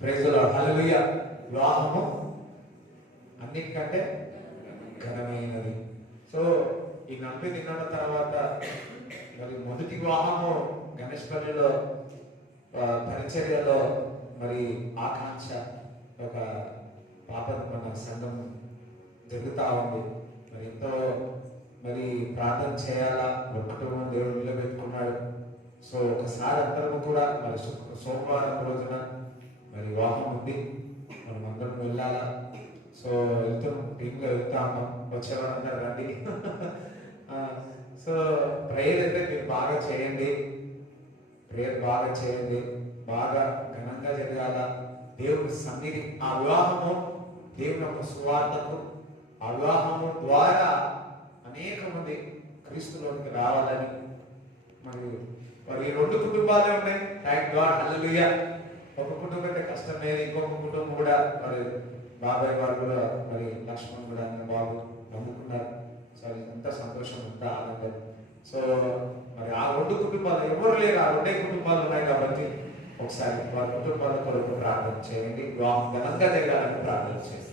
Praise the lord, హల్లెలూయా. వివాహము అన్నిటికంటే ఘనమైనది. సో ఈ 40 దినాల తర్వాత మరి మొదటి వివాహము గణేష్పల్లిలో పరిచర్యలో మరి ఆకాంక్ష ఒక పాప మన సంఘం జరుగుతూ ఉంది. మరి ఎంతో మరి ప్రార్థన చేయాలా, కుటుంబం దేవుడు నిలబెట్టుకున్నాడు. సో ఒకసారి అందరము కూడా మరి సోమవారం రోజున మరి వివాహం ఉంది, మనం అందరం వెళ్ళాలా. సో వెళ్తున్నాం, టీంలో వెళ్తాము, వచ్చేవాళ్ళందరూ రండి. సో ప్రేయర్ అయితే మీరు బాగా చేయండి, ప్రేయర్ బాగా చేయండి, బాగా ఘనంగా జరగాల. దేవుని సన్నిధి, ఆ వివాహము దేవుని యొక్క సువార్తకు, ఆ వివాహము ద్వారా అనేక మంది క్రీస్తులోనికి రావాలని మరి ఈ 2 కుటుంబాలే ఉన్నాయి. థ్యాంక్ గాడ్, హల్లెలూయా. ఒక కుటుంబం అయితే కష్టం లేదు, ఇంకొక కుటుంబం కూడా మరి బాబాయ్ వారు కూడా మరి లక్ష్మణ్ కూడా బాబు నమ్ముకున్నారు. సో ఎంత సంతోషం, ఎంత ఆనందం. సో మరి ఆ 2 కుటుంబాలు ఎవరు లేరు, ఆ 2 కుటుంబాలు ఉన్నాయి కాబట్టి ఒకసారి వారి కుటుంబాల కొరకు ప్రార్థన చేయండి. వివాహం ఘనంగా జరగాలని ప్రార్థన చేయండి.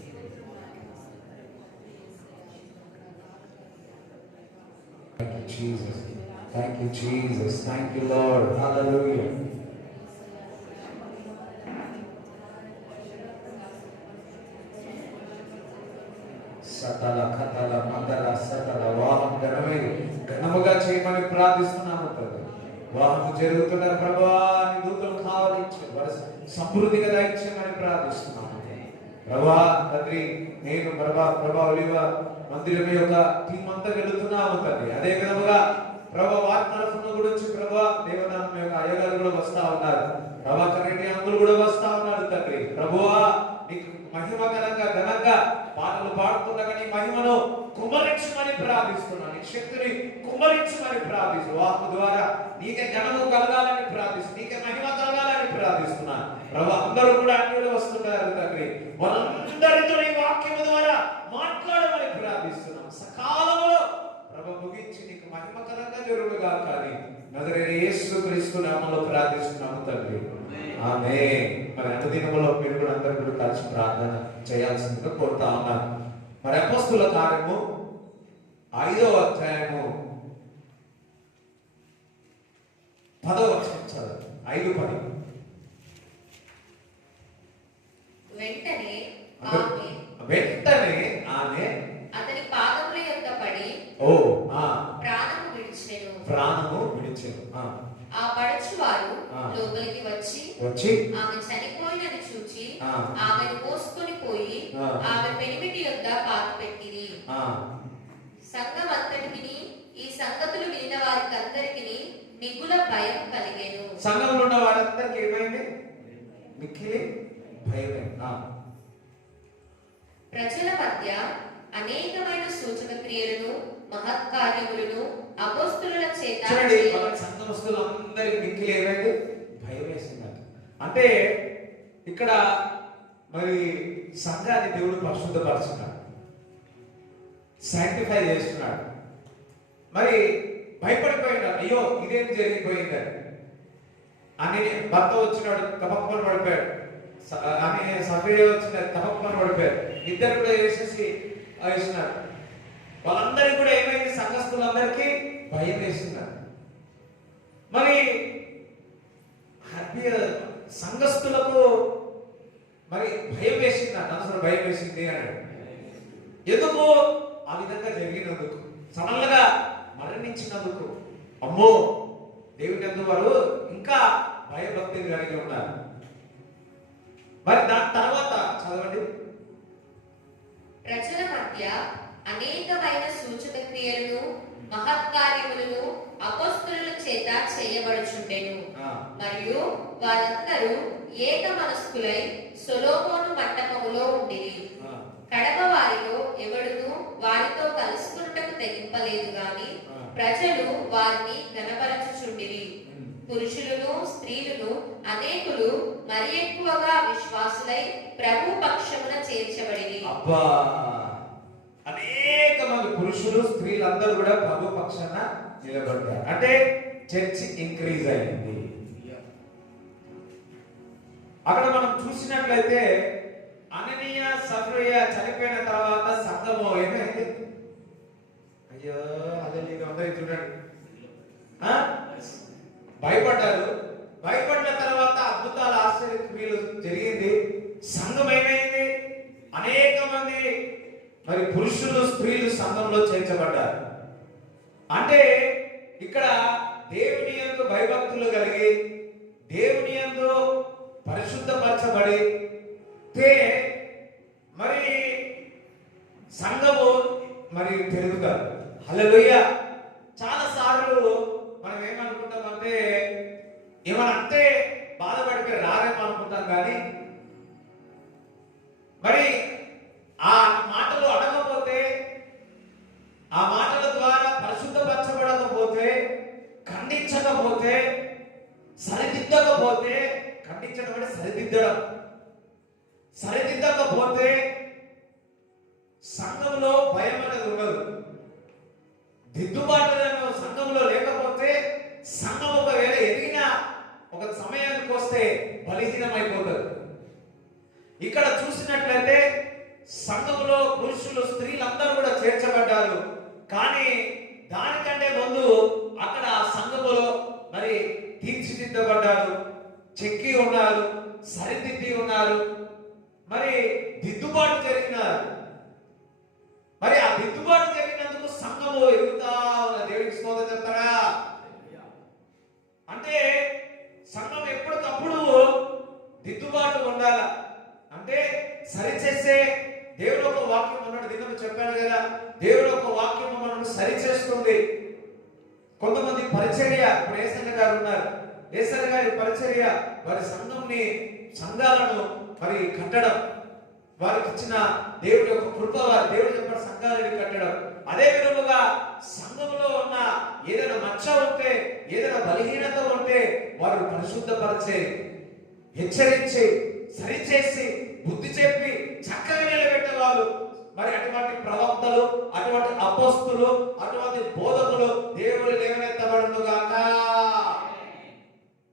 Thank you, Jesus. Thank you, Jesus. Thank you, Lord. Hallelujah. సకల కథల మందల సకల వాహం ఘనముగా చేయమని ప్రార్థిస్తున్నాము తండ్రి. వాహనం జరుగుతున్న ప్రభువా, నీ దూతలు కావాలి, సమృద్ధిగా దయచేయమని ప్రార్థిస్తున్నాము ప్రభువా. తండ్రి నేను ప్రభా మందిరం యొక్క టీం అంతా వెళుతున్నాము తండ్రి. అదే విధముగా ప్రభా వారి తరఫున గురించి ప్రభా దేవనామం యొక్క అయ్యగారు కూడా వస్తా ఉన్నారు, ప్రభాకర్ రెడ్డి అంకులు కూడా వస్తా ఉన్నారు తండ్రి. ప్రభువా నీకు మహిమకరంగా ఘనంగా పాటలు పాడుతుండగా నీ మహిమను కుమ్మరించమని ప్రార్థిస్తున్నాను, నీ శక్తిని కుమ్మరించమని ప్రార్థిస్తూ వాక్కు ద్వారా నీకే ఘనము కలగాలని ప్రార్థిస్తూ, నీకే మహిమ కలగాలని ప్రార్థిస్తున్నాను ప్రభా. అందరూ కూడా అన్యులు వస్తున్నారు తండ్రి, వాళ్ళందరితో ఈ వాక్యం ద్వారా మాట్లాడమని ప్రార్థిస్తున్నాం. సకాలంలో ప్రభు ముగించి నీకు మహిమకరంగా జరుగుగా కానీ నజరేయుడైన యేసుక్రీస్తు నామములో ప్రార్థిస్తున్నాము తండ్రి, ఆమేన్. మరి అనుదినములో మీరు కూడా అందరూ కూడా కలిసి ప్రార్థన చేయాల్సిందిగా కోరుతా ఉన్నాను. మరి అపోస్తలుల కార్యము 5వ అధ్యాయము 10వ వచనం చదవండి. 5:10. వెంటనే ఆమె అతని పాదముల యొద్ద పడి ప్రాణము విడిచెను. ఆ పడచువారు లోపలికి వచ్చి ఆమె చనిపోయినది చూచి ఆమెను మోసుకొని పోయి ఆమె పెనిమిటి యొద్ద పాతిపెట్టిరి. సంఘం అంతటికి ఈ సంగతులు వినిన వారికి అందరికి మిగుల భయం కలిగెను. సంఘంలో ఉన్న వారందరికీ ఏమైంది? మిక్కిలి భయమే. ప్రజల మధ్య అనేకమైన సూచక క్రియలను మహత్కార్యములను అపోస్తలుల చేత సంఘస్థులందరికీ మిక్కిలి ఏమైంది? భయం వేసిందంట. అంటే ఇక్కడ మరి సంఘాన్ని దేవుడు పరిశుద్ధపరుచున్నాడు, శాంటిఫై చేస్తున్నాడు. మరి భయపడిపోయినాడు, అయ్యో ఇదేం జరిగిపోయిందని. అని భర్త వచ్చినాడు, కపక్కని పడిపోయాడు, అని సఫియా వచ్చిన కపక్కని పడిపోయాడు. ఇద్దరు కూడా వేసినాడు. వాళ్ళందరికీ కూడా ఏమైంది? సంఘస్థులందరికీ భయం వేసినాడు. మరి సంఘస్థులకు మరి భయం వేసింది, అసలు భయం వేసింది అన్నాడు. ఎందుకు? ఆ విధంగా జరిగినందుకు, సడన్గా మరణించినందుకు. అమ్మో, దేవుని యందు వారు ఇంకా భయభక్తిని కలిగి ఉన్నారు. మరి దాని తర్వాత చదవండి. ప్రజల మధ్య అనేకమైన సూచక క్రియలను మహత్కార్యములను అపోస్తలుల చేత చేయబడుచుండెను. మరియు వారందరూ ఏక మనస్కులై సొలొమోను మంటపములో ఉండిరి. కడప వారిలో ఎవడును వారితో కలుసుకున్నటకు తెగింపలేదు గాని ప్రజలు వారిని ఘనపరచుచుండిరి. పురుషులను స్త్రీలను అనేకులు మరి ఎక్కువగా విశ్వాసులై ప్రభు పక్షమున చేర్చబడిరి. అబ్బా, అనేక మంది పురుషులు స్త్రీలందరూ కూడా ప్రభు పక్షాన నిలబడ్డారు. అంటే చర్చ్ ఇంక్రీజ్ అయింది. అక్కడ మనం చూసినట్లయితే అననీయ సఫ్రయ చనిపోయిన తర్వాత సంఘము ఏమైంది? అయ్యో అదే నీకు అందరూ చూడండి, భయపడ్డారు. భయపడిన తర్వాత అద్భుతాలు ఆశ్చర్యక్రియలు జరిగింది. సంఘం ఏమైంది? అనేక మంది మరి పురుషులు స్త్రీలు సంఘంలో చేర్చబడ్డారు. అంటే ఇక్కడ దేవుని యందు భయభక్తులు కలిగి దేవుని యందు పరిశుద్ధపరచబడి మరి సంఘము మరి పెరుగుతారు. హల్లెలూయా. చాలా సార్లు మనం ఏమనుకుంటామంటే ఏమనంటే బాధపడిపోయి రారేమో అనుకుంటాం, కానీ మరి ఆ మాటలు అడగకపోతే, ఆ మాటల ద్వారా పరిశుద్ధపరచబడకపోతే, ఖండించకపోతే, సరిదిద్దకపోతే, ఖండించడం అంటే సరిదిద్దడం, సరిదిద్దకపోతే సంఘంలో భయం అనేది ఉండదు. దిద్దుబాటు సంఘంలో లేకపోతే సంఘం ఒకవేళ ఎదిగినా ఒక సమయానికి వస్తే బలహీనమైపోతుంది. ఇక్కడ చూసినట్లయితే సంఘంలో పురుషులు స్త్రీలందరూ కూడా చేర్చబడ్డారు. కానీ దానికంటే ముందు అక్కడ సంఘములో మరి తీర్చిదిద్దబడ్డారు, చెక్కి ఉన్నారు, సరిదిద్ది ఉన్నారు, మరి దిద్దుబాటు జరిగినారు. మరి ఆ దిద్దుబాటు జరిగినందుకు సంఘము ఎదుగుతా ఉన్న దేవుడికి స్తోత్రం చెప్తారా? అంటే సంఘం ఎప్పటికప్పుడు దిద్దుబాటు ఉండాల. అంటే సరిచేసే దేవుడు ఒక వాక్యం అన్నాడు, దీనికి చెప్పాను కదా, దేవుడు ఒక వాక్యం మనల్ని సరిచేస్తుంది. కొంతమంది పరిచర్య, ఇప్పుడు ఏసన్న గారు ఉన్నారు, ఏసన్న గారి పరిచర్య వారి సంఘాలను మరి కట్టడం, వారికి ఇచ్చిన దేవుడి యొక్క కృప, వారి దేవుడు చెప్పిన సంఘాలను కట్టడం. అదే విధముగా సంఘంలో ఉన్న ఏదైనా మచ్చ ఉంటే, ఏదైనా బలహీనత ఉంటే వారు పరిశుద్ధపరిచే, హెచ్చరించి, సరిచేసి, బుద్ధి చెప్పి చక్కగా నిలబెట్టే వాళ్ళు. మరి అటువంటి ప్రవక్తలు, అటువంటి అపోస్తులు, అటువంటి బోధకులు దేవుడు లేవనెత్తబడును గాక.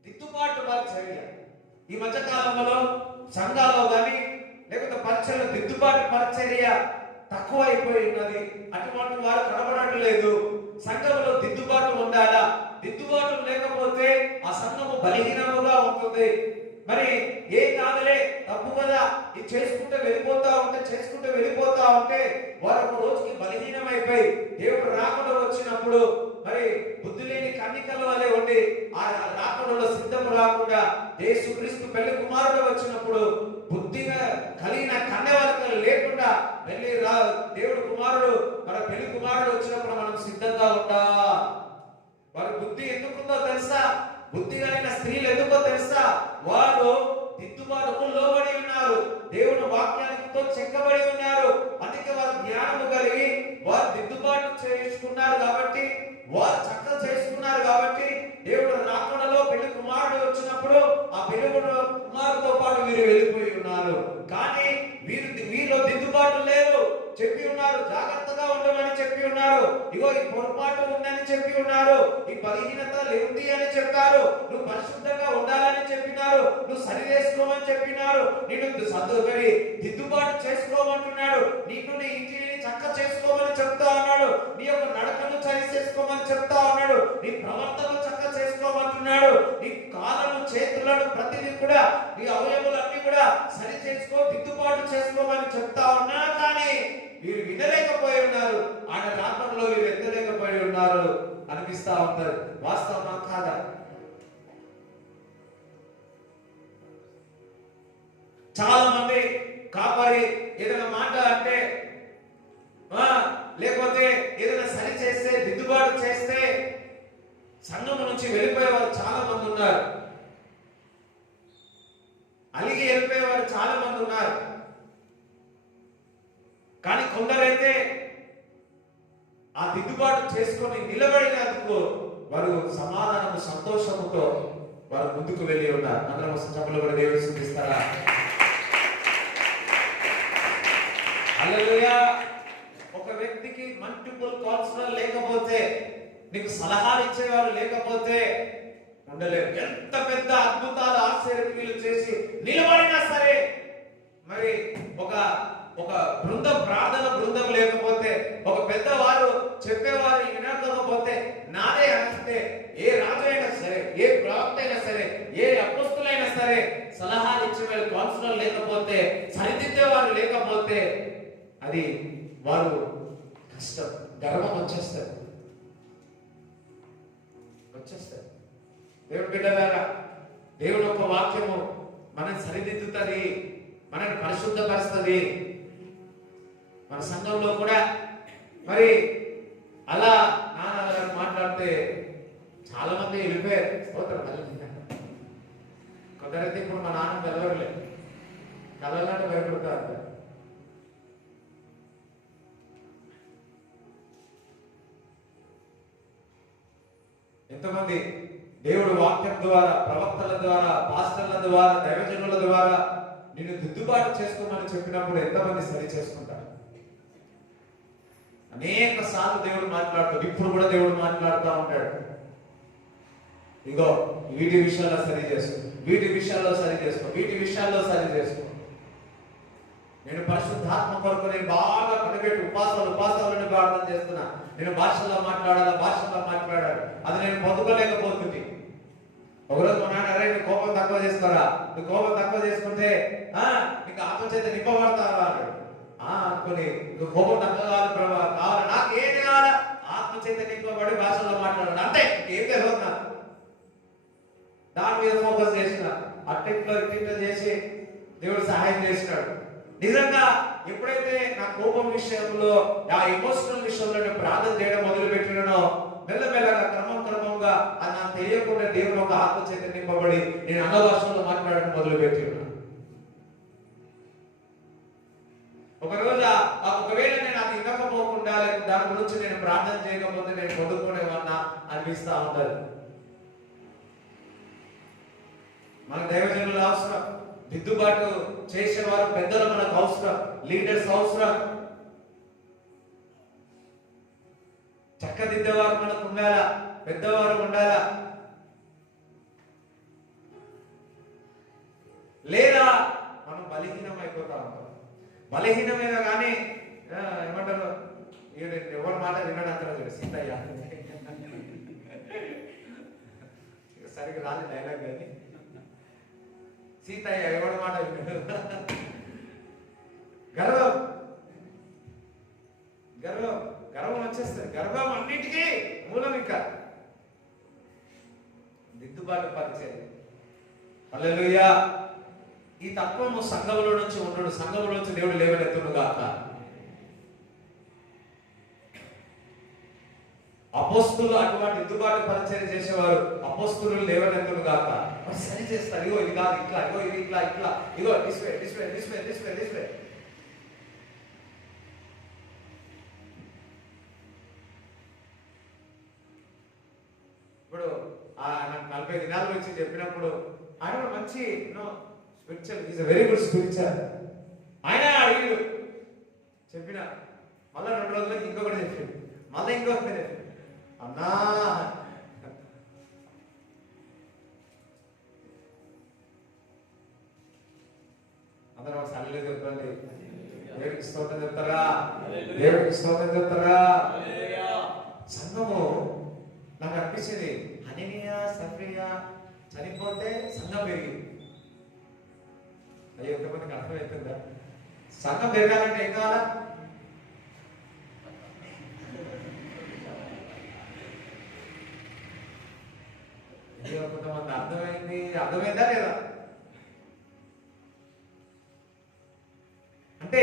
దిద్దుబాటు పరిచర్య ఈ మధ్య కాలంలో సంఘాల్లో కానీ లేకపోతే పరిచర్య దిద్దుబాటు పరిచర్య తక్కువ అయిపోయి ఉన్నది. అటువంటి వారు కనబడట్లేదు. సంఘంలో దిద్దుబాటు ఉండాలా. దిద్దుబాటు లేకపోతే ఆ సంఘము బలహీనముగా ఉంటుంది. మరి ఏ కాదులే, తప్పు కదా, ఇది చేసుకుంటే వెళ్ళిపోతా ఉంటే వారు ఒక రోజుకి బలహీనమైపోయి దేవుడు రాకడలో వచ్చినప్పుడు మరి బుద్ధి లేని కన్నికలు వలె ఉండి ఆ రాకడలో సిద్ధము రాకుండా యేసుక్రీస్తు పెళ్లి కుమారుడు వచ్చినప్పుడు బుద్ధిగా కలిగిన కన్నెవరకలు లేకుండా వెళ్ళి దేవుడు కుమారుడు మన పెళ్లి కుమారుడు వచ్చినప్పుడు మనం సిద్ధంగా ఉంటా. వారి బుద్ధి ఎందుకుందో తెలుసా? బుద్ధి కలిగిన స్త్రీలు ఎందుకో తెలుసా? వారు దిద్దుబాటుకు లోబడి ఉన్నారు, దేవుని వాక్యానితో చెక్కబడి ఉన్నారు. అందుకే వారు జ్ఞానము కలిగి వారు దిద్దుబాటు చేసుకున్నారు కాబట్టి, వారు చక్కగా చేసుకున్నారు కాబట్టి దేవుడు రాకడలో పెళ్లి కుమారుడు వచ్చినప్పుడు ఆ పెళ్లి కుమారుడితో పాటు వీరు వెళ్ళిపోయి ఉన్నారు. కానీ వీరిలో దిద్దుబాటు లేరు. చెప్పి ఉన్నారు, జాగ్రత్తగా ఉండమని చెప్పి ఉన్నారు. ఇగో ఈ పొరపాటు ఉందని చెప్పి ఉన్నారు, ఈ బలహీనత ఉంది అని చెప్పారు, నువ్వు పరిశుద్ధంగా ఉండాలని చెప్పినారు, నువ్వు సరి చేసుకోమని చెప్పినారు, నేను సర్దుకొని దిద్దుబాటు చేసుకోమంటున్నాడు, నీకు నీ ఇంటిని చక్క చేసుకోమని చెప్తా ఉన్నాడు, నీ యొక్క నడకను సరి చేసుకోమని చెప్తా ఉన్నాడు, నీ ప్రవర్తన చక్క చేసుకోమంటున్నాడు, నీ కాళ్ళను చేతులను ప్రతిదీ కూడా నీ అవయవులన్నీ కూడా సరి చేసుకో, దిద్దుబాటు చేసుకోమని చెప్తా ఉన్నా. కానీ వీరు వినలేకపోయి ఉన్నారు. ఆయన రాత్రంలో వీరు ఎత్తలేకపోయి ఉన్నారు అనిపిస్తా ఉంటారు. వాస్తవమా కాదా? చాలా మంది కాపరి ఏదైనా మాట అంటే లేకపోతే ఏదైనా సరి చేస్తే, దిద్దుబాటు చేస్తే సంఘం నుంచి వెళ్ళిపోయే వారు చాలా మంది ఉన్నారు. అలిగి వెళ్ళిపోయే వారు చాలా మంది ఉన్నారు. కానీ కొందరైతే ఆ దిద్దుబాటు చేసుకొని నిలబడినందుకు వారు సమాధానము, సంతోషముతో వారు ముందుకు వెళ్ళి ఉన్నారు. అందరం సభలో కూడా దేవుడు స్తుతిస్తారా? హల్లెలూయా. ఒక వ్యక్తికి మల్టిపుల్ కౌన్సిలర్ లేకపోతే, నీకు సలహాలు ఇచ్చేవారు లేకపోతే ఉండలేరు. ఎంత పెద్ద అద్భుతాలు ఆశ్చర్యక్రియలు చేసి నిలబడినా సరే, మరి ఒక ఒక బృందం, ప్రార్థన బృందం లేకపోతే, ఒక పెద్దవారు చెప్పేవారు వినకపోతే, నాదే అంటే ఏ రాజు అయినా సరే, ఏ ప్రవక్త అయినా సరే, ఏ అపోస్తులైనా సరే, సలహాలు ఇచ్చే కౌన్సిలర్ లేకపోతే, సరిదిద్దేవారు లేకపోతే, అది వారు కష్టం, గర్వం వచ్చేస్తారు. దేవుడు బిడ్డలారా, దేవుడు ఒక వాక్యము మనల్ని సరిదిద్దుతుంది, మనల్ని పరిశుద్ధపరుస్తుంది. మన సంఘంలో కూడా మరి అలా నాన్న మాట్లాడితే చాలా మంది వెళ్ళిపోయారు. కొందరైతే ఇప్పుడు మా నాన్న తెలవట్లేదు, కలవాలంటే భయపడతారు. ఎంతమంది దేవుడు వాక్యం ద్వారా, ప్రవక్తల ద్వారా, పాస్టర్ల ద్వారా, దైవజనుల ద్వారా నిన్ను దిద్దుబాటు చేసుకోమని చెప్పినప్పుడు ఎంతమంది సరి చేసుకుంటారు? అనేక సార్లు దేవుడు మాట్లాడుతాడు. ఇప్పుడు కూడా దేవుడు మాట్లాడుతూ ఉంటాడు. ఇగో వీటి విషయాల్లో సరి చేసుకో, వీటి విషయాల్లో సరి చేసుకో, వీటి విషయాల్లో సరి చేసుకో. నేను పరిశుద్ధాత్మ కొరకు నేను బాగా కనిపెట్టి ఉపాసాలను ప్రార్థన చేస్తున్నా. నేను భాషల్లో మాట్లాడాలి, అది నేను పొందుకోలేకపోతుంది. ఒకరోజు మా నాన్న, అరే నువ్వు కోపం తక్కువ చేసుకోరా, నువ్వు కోపం తక్కువ చేసుకుంటే నీకు ఆత్మచేత నింపబడతావా అన్నాడు. అనుకుని నువ్వు కోపం తక్కువ కావాలి ప్రభావ, కావాలి నాకు ఏం కావాలా, ఆత్మచేత నింపబడి భాషల్లో మాట్లాడాలి, అంతే, ఏం తెలియదు నాకు. దాని మీద ఫోకస్ చేసిన, అట్టింట్లో చేసి దేవుడు సహాయం చేసినాడు. నిజంగా ఎప్పుడైతే నా కోపం విషయంలో, ఆ ఎమోషనల్ విషయంలో నేను ప్రార్థన చేయడం మొదలు పెట్టినానో, మెల్లమెల్లగా క్రమంగా అది నాకు తెలియకుండా దేవుడు ఒక ఆత్మచేత నింపబడి నేను అన్న భాషలో మాట్లాడడం మొదలు పెట్టినాను. ఒకవేళ నేను అది ఇవ్వకపోకుండా, దాని గురించి నేను ప్రార్థన చేయకపోతే నేను పొందుకునేవన్నా అనిపిస్తా ఉంటారు. మన దైవజనులు అవసరం, దిద్దుబాటు చేసేవారు పెద్దలు మనకు అవసరం, లీడర్స్ అవసరం, చక్కదిద్దేవారు మనకు ఉండాలా, పెద్దవారు ఉండాలా. లేదా మనం బలహీనం అయిపోతా ఉంటాం. బలహీనమైన కానీ ఏమంటారు, ఎవరి మాట విన్నాడు అంటారు సీతయ్య, సరిగ్గా రాని డైలాగ్ కానీ సీతయ్య ఎవరి మాట విన్నాడు. గర్వం వచ్చేస్తుంది. గర్వం అన్నిటికీ మూలం. ఇంకా దిద్దుబాటు పరిచయం. హల్లెలూయా. ఈ తత్వము సంఘంలో నుంచి ఉండడు, సంఘంలో నుంచి దేవుడు లేవనెత్తును గాక. అపోస్తులు అటువంటి దిద్దుబాటు పరిచయం చేసేవారు, అపోస్తులు లేవనెత్తును గాక. సరి చేస్తారు, ఇగో ఇది కాదు ఇట్లా, ఇగో ఇది ఇట్లా, ఇగో డిస్ప్లే. ఇప్పుడు నాకు 40 దినాల గురించి చెప్పినప్పుడు ఆయన మంచి spiritual, is very good spiritual ఆయన అడిగి చెప్పిన, మళ్ళీ 2 రోజులకి ఇంకొకటి చెప్పింది, మళ్ళీ ఇంకొకటి అన్నా అందరూ సరిలే చెప్పండి. దేవుడికి స్తోత్రం చెప్తారా? దేవుడికి స్తోత్రం చెప్తారా? సంఘము నాకు అనిపించింది, హనీనియా సఫ్రియా చనిపోతే సంఘం పెరిగింది. అయ్యో ఎంతమందికి అర్థమవుతుందా? సంఘం పెరగాలంటే ఏం కావాలా? కొంతమంది అర్థమైందా లేదా? అంటే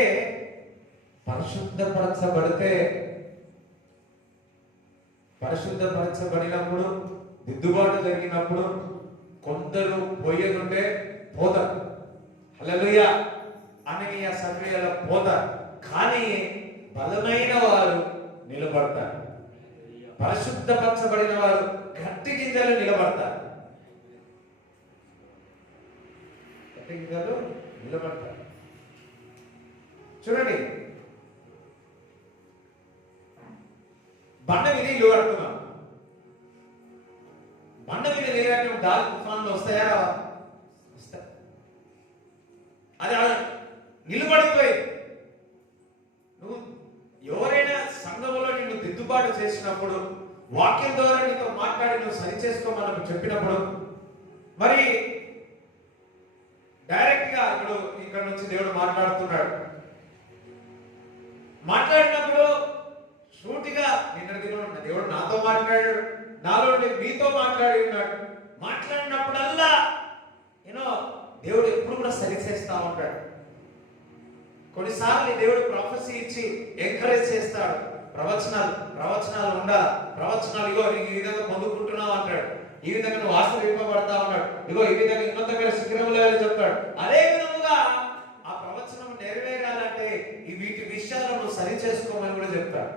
పరిశుద్ధపరచబడినప్పుడు, దిద్దుబాటు జరిగినప్పుడు కొందరు పోయేదుంటే పోతారు. హల్లెలూయా. అననీయ సఫ్రియల పోతారు, కానీ బలమైన వారు నిలబడతారు. పరిశుద్ధపరచబడిన వారు గట్టి గింజలు నిలబడతారు. చూడండి, బండ మీద ఇల్లు కడుతున్నాం. బండ మీద నిలబెట్టే గాలి తుఫాన్లు వస్తాయా రావా? వస్తాయి. అది నిలబడిపోయి నువ్వు ఎవరైనా సంఘములో నిన్ను దిద్దుబాటు చేసినప్పుడు, వాక్యం ద్వారా నీతో మాట్లాడి నువ్వు సరి చేసుకోమని చెప్పినప్పుడు, మరి డైరెక్ట్ గా ఇక్కడ నుంచి దేవుడు మాట్లాడుతున్నాడు. మాట్లాడినప్పుడు సూటిగా నిన్నటి దేవుడు నాతో మాట్లాడాడు, నాలో మీతో మాట్లాడి ఉన్నాడు. మాట్లాడినప్పుడల్లా దేవుడు ఎప్పుడు కూడా సరి చేస్తా ఉంటాడు. కొన్నిసార్లు దేవుడు ప్రొఫెసీ ఇచ్చి ఎంకరేజ్ చేస్తాడు. ప్రవచనాలు ఉండాలి. ప్రవచనాలు ఇగో నీకు ఈ విధంగా పొందుకుంటున్నావు అంటాడు. ఈ విధంగా నువ్వు ఆశీర్వదింపబడతా ఉన్నాడు. ఇగో ఈ విధంగా ఉన్నతమైన శిఖరములు చెప్తాడు. అదే విధముగా ఆ ప్రవచనం నెరవేరాలంటే వీటి విషయాలను నువ్వు సరి చేసుకోమని కూడా చెప్తాడు.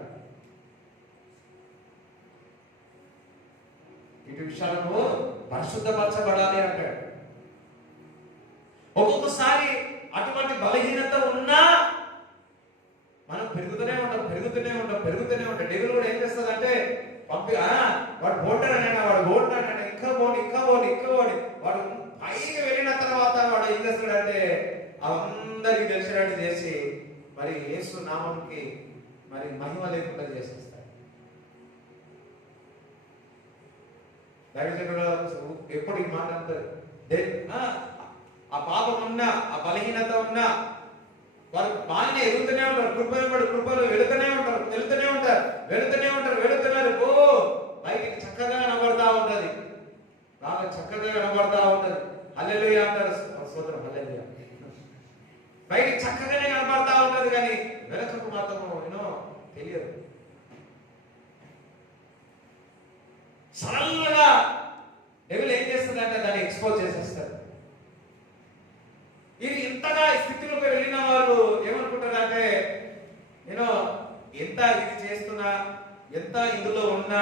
వీటి విషయాలను పరిశుద్ధపరచబడాలి అంటాడు. ఒక్కొక్కసారి అటువంటి బలహీనత ఉన్నా మనం పెరుగుతూనే ఉంటాం. డెవిల్ కూడా ఏం చేస్తుందంటే వాడు బోల్డర్ అనే ఇంకా పోండి వాడు పైకి వెళ్ళిన తర్వాత వాడు ఏం చేస్తాడంటే అందరికి తెలిసినట్టు చేసి మరి యేసు నామంకి మరి మహిమ లేకుండా చేసేస్తాడు. ఎప్పుడు ఈ మాట అంటారు, ఆ పాపం ఉన్నా, ఆ బలహీనత ఉన్నా వారు బాగానే ఎదుగుతూనే ఉంటారు. కృపలు వెళుతున్నారు. బయటికి చక్కగా కనబడతా ఉంటది, బాగా చక్కగా కనబడతా ఉంటది. హల్లెలూయా అంటారు. సోదరం హల్లెలూయా. బయటికి చక్కగానే కనబడతా ఉంటది, కానీ వెనకకు మాత్రం తెలియదు. సడన్గా డెవిల్ ఏం చేస్తుందంటే దాన్ని ఎక్స్పోజ్ చేసేస్తారు. ఇది ఇంతగా స్థితిలోకి వెళ్ళిన వాళ్ళు ఏమనుకుంటారంటే ఎంత ఇది చేస్తున్నా, ఎంత ఇందులో ఉన్నా,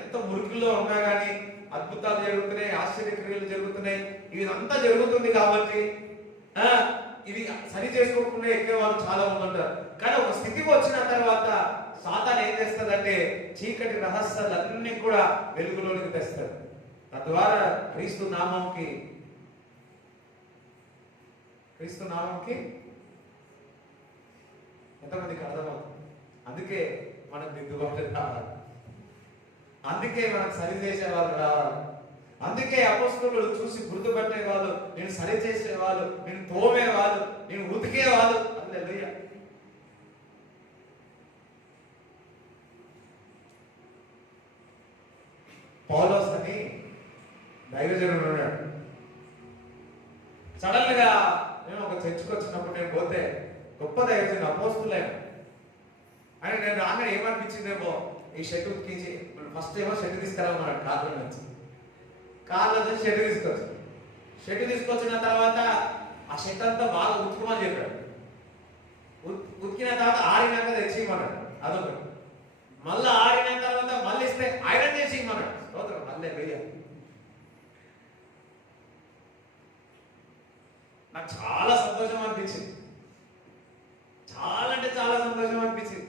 ఎంత మురికిలో ఉన్నా కానీ అద్భుతాలు జరుగుతున్నాయి, ఆశ్చర్యక్రియలు జరుగుతున్నాయి, ఇదంతా జరుగుతుంది కాబట్టి ఇది సరి చేసుకోకుండా ఎక్కే వాళ్ళు చాలా మంది ఉంటారు. కానీ ఒక స్థితికి వచ్చిన తర్వాత సాతాను ఏం చేస్తుందంటే చీకటి రహస్యాలన్నీ కూడా వెలుగులోనికి తెస్తాడు. తద్వారా క్రీస్తు నామంకి ఎంతమందికి అర్థమవుతుంది? అందుకే మనకు దిద్దుబాటు రావాలి, అందుకే మనకు సరి చేసే వాళ్ళు రావాలి, అందుకే అపొస్తలులు చూసి గుర్తుపట్టే వాళ్ళు, నేను సరి చేసేవాళ్ళు, నేను తోమేవాళ్ళు, నేను ఉతికేవాళ్ళు. హల్లెలూయా. పౌలోస్ అని దైవజనుడు ఉన్నాడు. సడన్ గా నేను ఒక చర్చికి వచ్చినప్పుడు నేను పోతే గొప్ప దైవజనుడు అపోస్తులైన ఆయన, నేను రాగానే ఏమనిపించిందేమో, ఈ షర్ట్ ఉతికించి ఫస్ట్ ఏమో షర్ట్ తీసుకురామన్నాడు. కార్లో నుంచి షర్ట్ తీసుకొచ్చిన తర్వాత ఆ షర్ట్ అంతా బాగా ఉతుకోమని చెప్పాడు. ఉతికిన తర్వాత ఆరినాక తెచ్చిమన్నాడు. అదొకటి. మళ్ళీ ఆరిన తర్వాత మళ్ళీ ఇస్తే ఐరన్ చేసి ఇమ్మన్నాడు. స్తోత్రం హల్లెలూయా. నాకు చాలా సంతోషం అనిపించింది, చాలా అంటే చాలా సంతోషం అనిపించింది.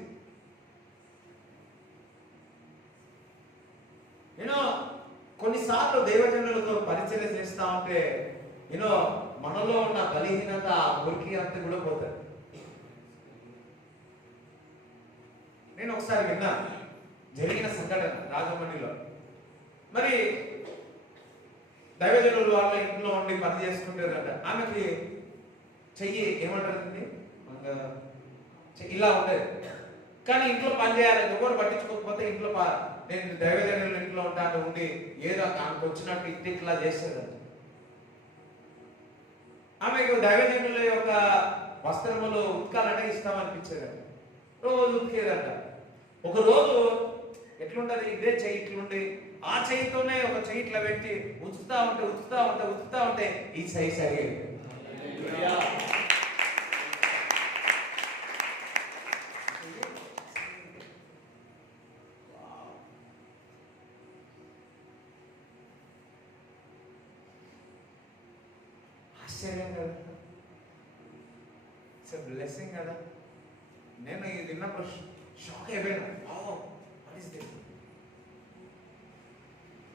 కొన్నిసార్లు దైవజనులతో పరిచయం చేస్తా ఉంటే మనలో ఉన్న బలహీనత, మురికి అంతా కూడా పోతుంది. నేను ఒకసారి విన్నా జరిగిన సంఘటన రాజమండ్రిలో. మరి దైవజనులు వాళ్ళ ఇంట్లో ఉండి పని చేసుకుంటారట. ఆమెకి చెయ్యి ఏమంటారండి ఇలా ఉండేది, కానీ ఇంట్లో పని చేయాలి, ఎవరు పట్టించుకోకపోతే ఇంట్లో నేను దైవజనుల ఇంట్లో ఉంటాను ఉండి ఏదో ఆమెకు వచ్చినట్టు ఇట్లా చేసేదండి. ఆమెకు దైవజనుల యొక్క వస్త్రములు ఉతకాలంటే ఇస్తామనిపించేదండి. రోజు ఉతికేదంట. ఒక రోజు ఎట్లుంటది, ఇదే చెయ్యి ఇట్లుండి ఆ చెయ్యితోనే ఒక చెయ్యి ఇట్లా పెట్టి ఉతుకుతా ఉంటే ఈ చెయ్యి సరిగేది. ఆశ్చర్యం కదా, ఇట్స్ ఎ బ్లెస్సింగ్ కదా. నేను ఇది విన్నప్పుడు షాక్ అయిపోయాను.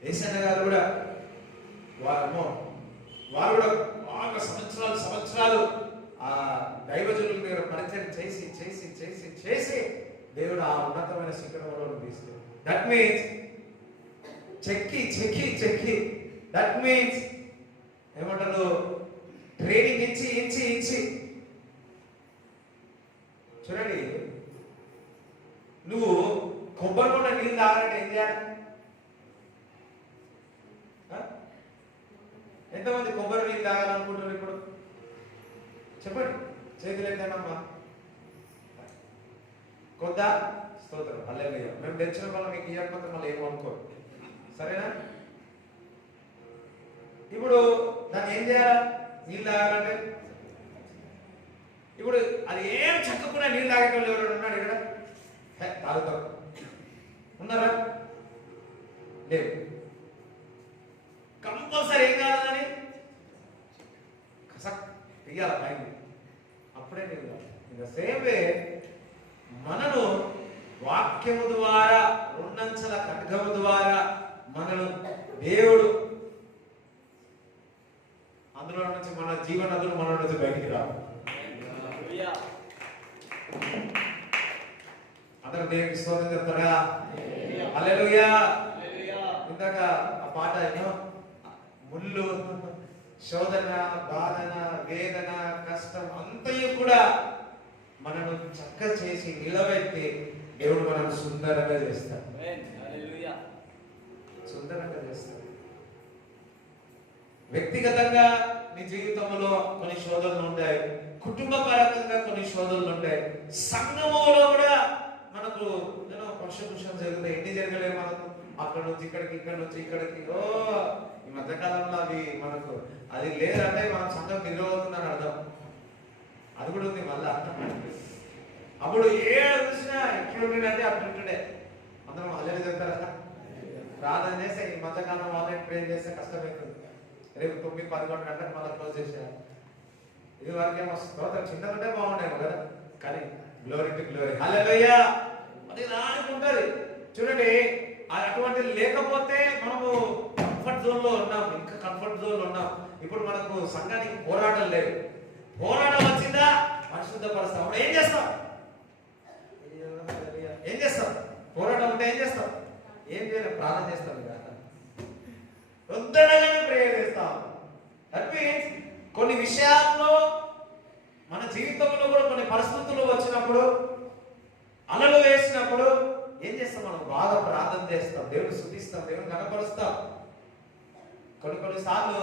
ఏసన్న గారు కూడా వారు కూడా బాగా సంవత్సరాలు ఆ దైవజనుల దగ్గర పరిచయం చేసి చేసి చేసి చేసి దేవుడు ఆ ఉన్నతమైన శిఖరంలో తీసుకు. దట్ మీన్స్ చెక్కి చెక్కి చెక్కి, దట్ మీన్స్ ఏమంటారు, ట్రైనింగ్ ఇచ్చి ఇచ్చి ఇచ్చి. చూడండి, నువ్వు కొబ్బరి కొండ నీళ్ళు తాగాలంటే ఏం చేయాలి? ఎంతమంది కొబ్బరి నీళ్ళు తాగాలనుకుంటున్నారు ఇప్పుడు? చెప్పండి, చేతులు ఎత్తేనమ్మా. కొద్దా స్తోత్రం, హల్లెలూయా. మేము తెచ్చిన వల్ల మీకు ఇవ్వకపోతే మళ్ళీ ఏమనుకోరు, సరేనా? ఇప్పుడు దాన్ని ఏం చేయాలి? నీళ్ళు తాగాలంటే ఇప్పుడు అది ఏం చక్కకుండా నీళ్ళు తాగేటోళ్ళు ఎవరు ఉన్నాడు ఇక్కడ? తాగుతారు ఉన్నారా? లేవు. కంపల్సరీ ఏం కావాలని కసక్ తీయాలి పైన, అప్పుడే నీళ్ళు. ఇంకా సేమ్ వే మనను వాక్యము ద్వారా, రెండంచెల ఖడ్గము ద్వారా మనను దేవుడు అందులో నుంచి మన జీవనదులు మన నుంచి బయటికి రావు. అందరూ దేవునికి స్తోత్రం చెప్తారా? హల్లెలూయా. ఇందాక ఆ పాట ఏమో, ముళ్ళు, శోధన, బాధన, వేదన, కష్టం అంతయు కూడా మనను చక్క చేసి నిలబెట్టి దేవుడు మనను సుందరంగా చేస్తాడు. సుందరంగా చేస్తాడు. వ్యక్తిగతంగా నీ జీవితంలో కొన్ని శోధనలు ఉంటాయి, కుటుంబ పరంగా కొన్ని శోధనలు ఉంటాయి, సంఘములో కూడా మనకు పక్షపుషం జరుగుతాయి. ఎన్ని జరగలేవు మనకు, అక్కడ నుంచి ఇక్కడికి, ఇక్కడ నుంచి ఇక్కడికి. ఈ మధ్యకాలంలో అవి మనకు అది లేదంటే మనం సంఘం నిలవవుతుందని అర్థం. అది కూడా ఉంది మళ్ళా. అప్పుడు ఏ చూసినా ఎట్లుంటుండే అట్లుంటుండే. అందరం అల్లరి చెప్తారా? ప్రార్థన చేస్తే ఈ మధ్యకాలం వాళ్ళని ప్రేర్ చేస్తే కష్టమవుతుంది. రేపు 9-11 గంటలకు మళ్ళీ క్లోజ్ చేశారు. ఇది వరకేమో స్తోత్రం చిన్నదంటే బాగుండేమో కదా, కానీ గ్లోరీ టు గ్లోరీ, హల్లెలూయా. అది రానికి ఉంటుంది. చూడండి, అటువంటి లేకపోతే మనము కంఫర్ట్ జోన్ లో ఉన్నాం, ఇంకా కంఫర్ట్ జోన్ లో ఉన్నాం. ఇప్పుడు మనకు సంఘానికి పోరాటం లేదు. పోరాటం వచ్చిందా పరిశుద్ధపరుస్తాం. అప్పుడు ఏం చేస్తాం? ఏం చేస్తాం? పోరాటం ఉంటే ఏం చేస్తాం? ఏం చేయాలి? ప్రార్థన చేస్తాం. వద్దనగానే ప్రేయర్ చేస్తాం. దట్ మీన్స్ కొన్ని విషయాల్లో మన జీవితంలో కూడా కొన్ని పరిస్థితులు వచ్చినప్పుడు, అలలు వేసినప్పుడు ఏం చేస్తాం? మనం బాగా ప్రార్థన చేస్తాం, దేవుని స్తుతిస్తాం, దేవుని కనపరుస్తాం. కొన్నిసార్లు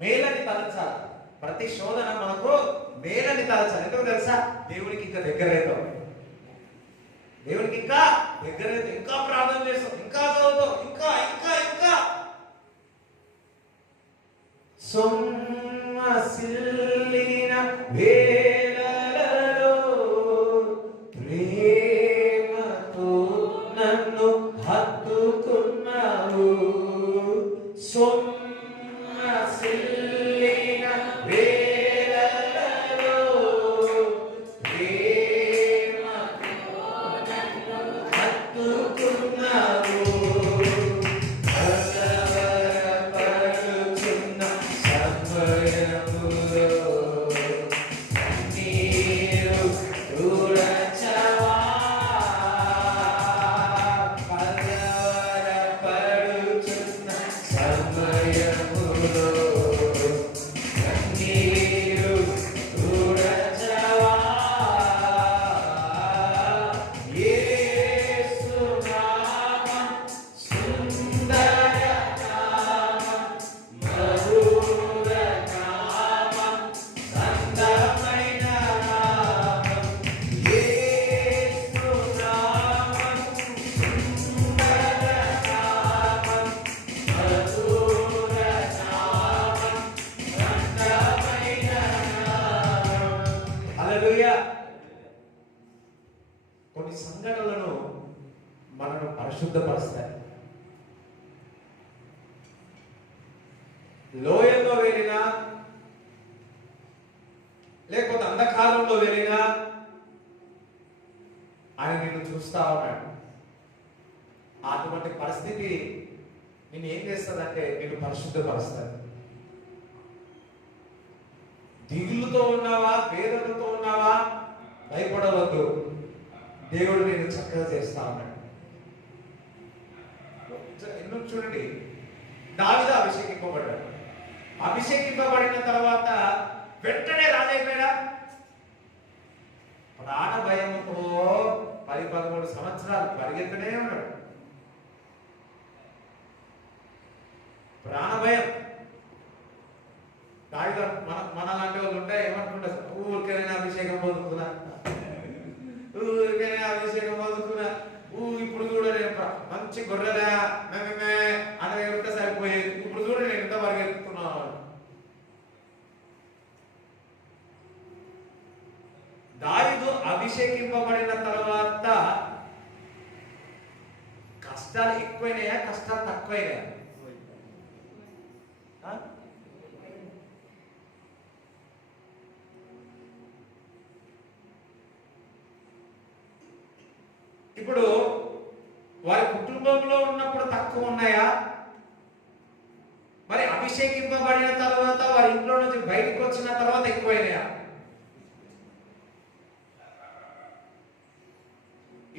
మేలని తలచాలి. ప్రతి శోధన మనకు మేలని తలచాలి. ఎందుకు తెలుసా? దేవునికి ఇంకా దగ్గర అవుతాం, దేవునికి ఇంకా దగ్గర అవుతాం, ఇంకా ప్రార్థన చేస్తాం, ఇంకా చదువుతాం, ఇంకా ఇంకా ఇంకా సొమ్మసిల్లిన వేళలలో ప్రేమతో నన్ను హత్తుకున్నావు. సొమ్మసిల్లిన వేళలలో ప్రేమతో నన్ను హత్తుకున్నావు. కొన్ని సంఘటనలను మనను పరిశుద్ధపరుస్తాయి. లోయల్లో వెళ్ళినా లేకపోతే అంధకారంలో వెళ్ళినా ఆయన నిన్ను చూస్తా ఉన్నాడు. అటువంటి పరిస్థితి నేను ఏం చేస్తుందంటే నేను పరిశుద్ధపరుస్తాను. దిగులుతో ఉన్నావా, వేదనతో ఉన్నావా, భయపడవద్దు, దేవుడు నేను చక్కగా చేస్తా ఉన్నాడు. ఎన్నో చూడండి, దావీదు అభిషేకింపబడ్డాడు. అభిషేకింపబడిన తర్వాత వెంటనే రాజైపోయాడా? ప్రాణ భయంతో 10-13 సంవత్సరాలు పరిగెత్తనే ఉన్నాడు. ప్రాణ భయం. దావీదు మన లాంటి వాళ్ళు ఉంటే ఏమనుకుంటారు, ఊరికైనా అభిషేకం పొందుకున్నా, ఊరికైనా అభిషేకం పొందుకున్నా, ఇప్పుడు చూడ నేను మంచి గొర్రెలా మేమే అనే ఉంటే సరిపోయేది, ఇప్పుడు చూడ నేను ఎంత పరిగెత్తుతున్నాను. దావీదు అభిషేకింపబడిన తర్వాత కష్టాలు ఎక్కువైనాయా, కష్టాలు తక్కువైనాయా? ఇప్పుడు వారి కుటుంబంలో ఉన్నప్పుడు తక్కువ ఉన్నాయా, మరి అభిషేకింపబడిన తర్వాత వారి ఇంట్లో నుంచి బయటకు వచ్చిన తర్వాత ఎక్కువైనాయా?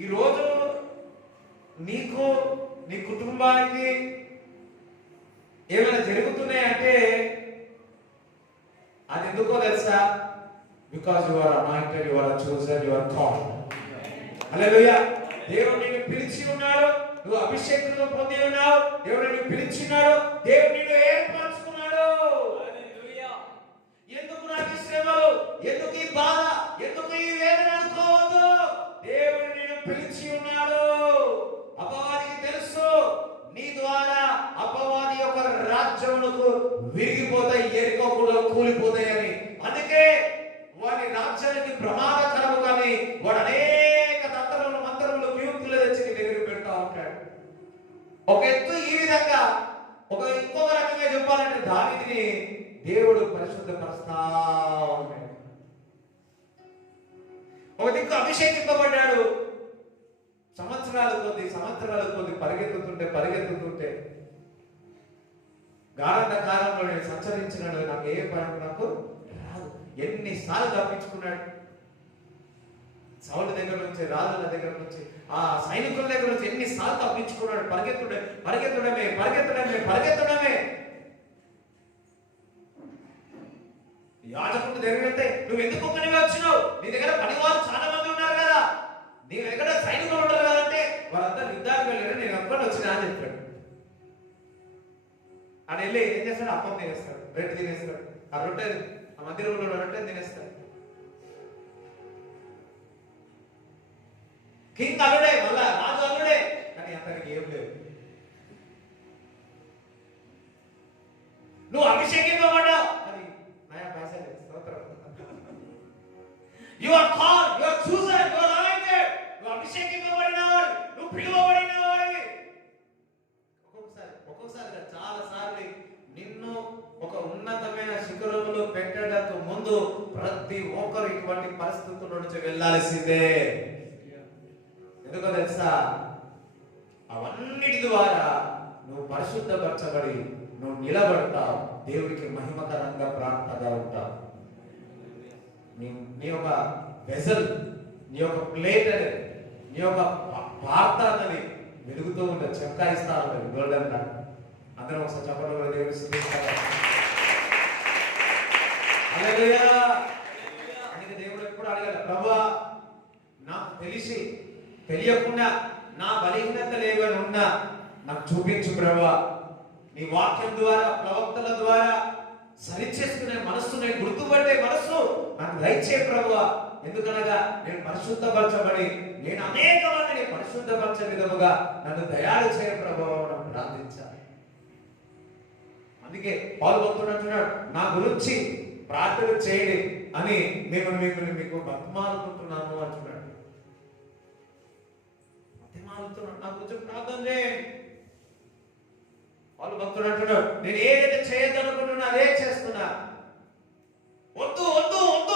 ఈరోజు నీకు నీ కుటుంబానికి ఏమైనా జరుగుతున్నాయంటే అది ఎందుకో తెలుసా? Because you are anointed, you are chosen, you are called. Hallelujah. దేవుడు నిన్ను పిలిచి ఉన్నాడు, నువ్వు అభిషేకంలో పొంది ఉన్నావు, దేవుడు నిన్ను పిలిచినాడు, దేవుడు నిన్ను ఏర్పరచుకున్నాడు. హల్లెలూయా. ఎందుకు నాకు ఈ శ్రమలు, ఎందుకు ఈ బాధ, ఎందుకు ఈ వేదన అనుకోవద్దు. దేవుడు నిన్ను పిలిచి ఉన్నాడు. అపవాదికి తెలుసు నీ ద్వారా అపవాది యొక్క రాజ్యములకు విరిగిపోతాయి, ఎరికో కూడా కూలిపోతాయని. అందుకే వాడి రాజ్యానికి ప్రమాదకరము కానీ వాడు అనేక తంత్రములు మంత్రములు వ్యూహములు తెచ్చి నీ దగ్గర పెడతా ఉంటాడు. ఒక ఎత్తు ఈ విధంగా, ఇంకొక రకంగా చెప్పాలంటే దావీదుని దేవుడు పరిశుద్ధపరుస్తా ఉన్నాడు. ఒక దిక్కు అభిషేకింపబడ్డాడు, సంవత్సరాల కొద్ది పరిగెత్తుతుంటే గాఢంధకారంలో నేను సంచరించినాడు, నాకు ఏ పని నాకు రాదు. ఎన్నిసార్లు తప్పించుకున్నాడు. సౌలు దగ్గర నుంచి, రాజుల దగ్గర నుంచి, ఆ సైనికుల దగ్గర నుంచి ఎన్నిసార్లు తప్పించుకున్నాడు. పరిగెత్తడమే. యాజకుడు దగ్గర వెళ్తే నువ్వు ఎందుకు ఒక్కనివే వచ్చినావు, నీ దగ్గర పనివారు చాలా మంది ఉన్నారు కదా, నీ దగ్గర సైనికులు ఉంటారు కదంటే వాళ్ళంతా యుద్ధానికి వెళ్ళారు, నేను ఒక్కడిని వచ్చినా అని చెప్పాడు. ఆయన వెళ్ళి ఏం చేస్తాడు? అప్పం తినేస్తాడు, బ్రెడ్ తినేస్తాడు, ఆ రొట్టె, ఆ మందిరంలో రొట్టె తినేస్తాడు. కింగ్ అల్లుడే, మళ్ళా రాజు అల్లుడే, కానీ అతనికి ఏం లేదు. నువ్వు అభిషేకింపబడ్డావు అని నయా పైసా లేదు. స్తోత్రం. You are called, you are chosen, you are anointed. నువ్వు అభిషేకింపబడినవాడు, నువ్వు పిలువబడినవాడివి. ఒక్కొక్కసారి చాలా సార్లు నిన్ను ఒక ఉన్నతమైన శిఖరంలో పెట్టడానికి ముందు ప్రతి ఒక్కరు ఇటువంటి పరిస్థితుల నుంచి వెళ్ళాల్సిందే. ఎందుకో తెలుసా? అవన్నిటి ద్వారా నువ్వు పరిశుద్ధపరచబడి నువ్వు నిలబడతావు, దేవుడికి మహిమకరంగా ప్రార్థనగా ఉంటావు. నీ యొక్క వెజల్, నీ యొక్క ప్లేట్ అనేది, నీ యొక్క పాత్ర అనేది వెలుగుతూ ఉంటుంది, చెక్కాయిస్తా ఉంటుంది గోల్డెన్ గా. అందరం ఒకసారి చెప్పడం దేవుడి స్తుతిస్తారు. హల్లెలూయా. అందుకే దేవుడు ఎప్పుడు అడగాలి, ప్రభువా నాకు తెలియకుండా నా బలహీనతలు ఏమైనా ఉన్నా నాకు చూపించు ప్రభువా. నీ వాక్యం ద్వారా, ప్రవక్తల ద్వారా సరిచేసుకునే మనస్సు, నేను గుర్తుపట్టే మనస్సు నాకు దయచే ప్రభువా. ఎందుకనగా నేను పరిశుద్ధపరచబడి నేను అనేక మందిని పరిశుద్ధపరచే విధముగా నన్ను తయారు చేయ ప్రభువా అని ప్రార్థించాలి. అందుకే పౌలు భక్తుడు నా గురించి ప్రార్థన చేయండి అని మీకు బతిమాలుకుంటున్నాను అంటున్నాడు. నా గురించి ప్రార్థన చేయండి. వాళ్ళు భక్తుడు అంటున్నాడు, నేను ఏదైతే చేయొద్దనుకుంటున్నా అదే చేస్తున్నా, వద్దు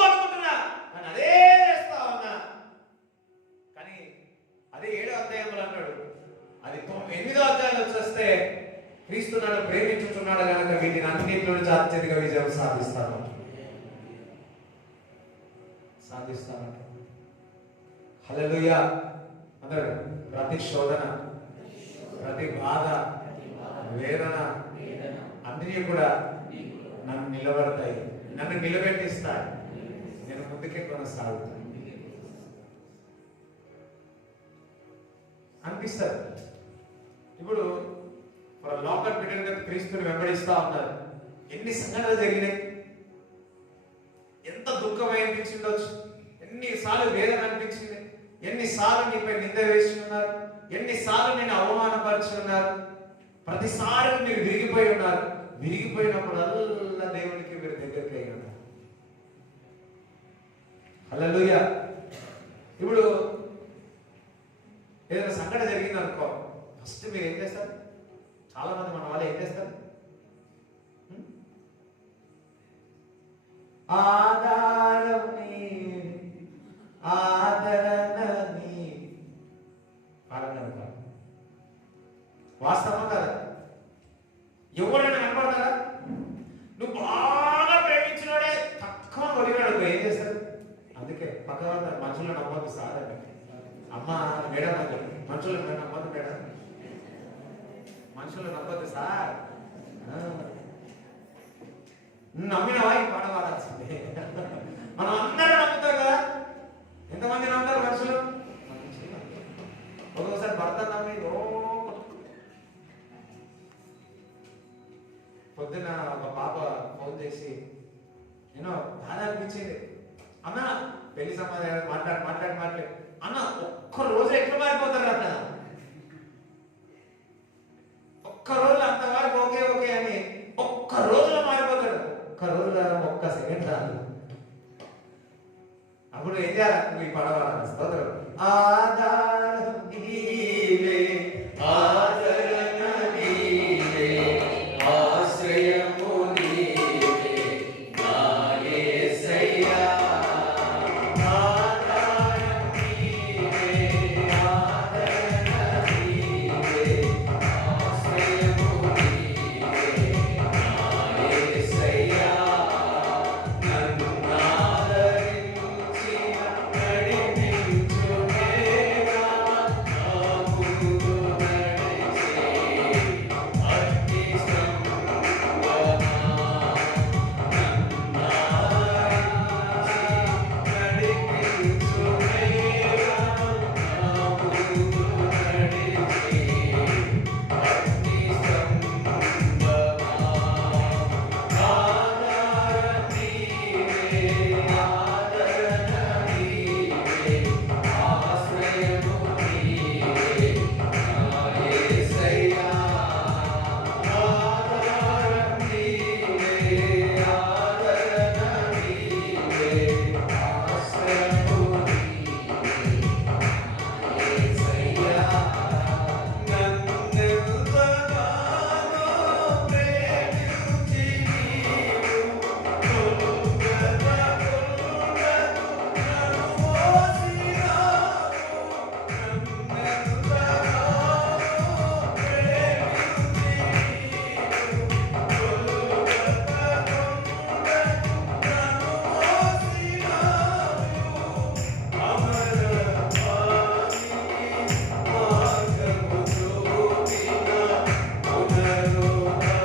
అనుకుంటున్నా కానీ అదే చేస్తా ఉన్నా. కానీ అదే 7వ అధ్యాయంలో అన్నాడు, అది 8వ అధ్యాయంలో వచ్చేస్తే నేను అన్నింటిలో అత్యధిక విజయం సాధిస్తాను. హల్లెలూయా. అందరూ ప్రతి శోధన, ప్రతి బాధ, వేదన అన్నీ కూడా నన్ను నిలబడతాయి, నన్ను నిలబెట్టిస్తాయి. నేను ముందుకే కొనసాగుతాను అనిపిస్తారు. ఇప్పుడు లోకల్ బిడ్డలుగా క్రీస్తుని వెంబడిస్తా ఉన్నారు. ఎన్ని సంఘటనలు జరిగినాయి, ఎంత దుఃఖం అనిపించిండొచ్చు, ఎన్నిసార్లు వేదన అనిపించింది, ఎన్నిసార్లు నీపై నింద వేసి ఉన్నారు, ఎన్నిసార్లు నేను అవమానపరిచి ఉన్నారు. ప్రతిసారి మీరు విరిగిపోయి ఉన్నారు. విరిగిపోయినప్పుడల్లా దేవునికి మీరు దగ్గరికి అయి ఉన్నారు. హల్లెలూయా. ఇప్పుడు ఏదైనా సంఘటన జరిగింది అనుకో, ఫస్ట్ మీరు ఏం చేస్తారు? చాలా మంది మన వాళ్ళు ఏం చేస్తారు? ఆధారం నీవే, ఆదరణ నీవే. వాస్తవం కదా? ఎవరైనా కనపడతారా? నువ్వు బాగా ప్రేమించినోడే తక్కువ ఒడిగాడు ఏం చేస్తారు? అందుకే పక్క మనుషులు నమ్మద్దు సార్ అని. అమ్మ మేడం అని మనుషులు నమ్మద్దు మేడం, మనుషులు నమ్మద్దు సార్. నమ్మినవా ఈ పాట పాడాల్సిందే. మనం అందరూ నమ్ముతాం కదా. ఎంతమంది నమ్ముతారు మనుషులు? ఒక్కొక్కసారి భర్త నమ్మి పొద్దున్న ఒక పాప ఫోన్ చేసి నేను బాధ అనిపించింది, అన్న పెళ్లి సమాధానం మాట్లాడి అన్న ఒక్క రోజు ఎట్లా మారిపోతారు అన్న, ఒక్క రోజు అంతవరకు ఓకే ఓకే అని ఒక్క రోజులో మారిపోతాడు. ఒక్క రోజులో ఒక్క సెకండ్ రాదు. అప్పుడు ఏం చేయాలి? ఈ పడవాలి స్తోత్రం. ఆధారం నీవే, ఆదరణ నీవే, ఆశ్రయము నీవే నా యేసయ్యా. ఆధారం నీవే, ఆదరణ నీవే, ఆశ్రయము నీవే నా యేసయ్యా. నన్ను ఆదరించి నడిపించునేగా నా ముందు నడిచే అగ్ని స్తంభమా. నన్ను ఆదరించి నడిపించునేగా నా ముందు నడిచే అగ్ని స్తంభమా. ఆధారం నీవే, ఆదరణ నీవే, ఆశ్రయము నీవే నా యేసయ్యా. ఆధారం నీవే, ఆదరణ నీవే, ఆశ్రయము నీవే నా యేసయ్యా. నన్నెంతగానో ప్రేమించి నీవు కొలుగనకుండకు నన్ను మోసినావు. నన్నెంతగానో ప్రేమించి నీవు కొలుగనకుండకు నన్ను మోసినావు. అమరవాణి మార్గము చూపిన పునరుద్ధారుడా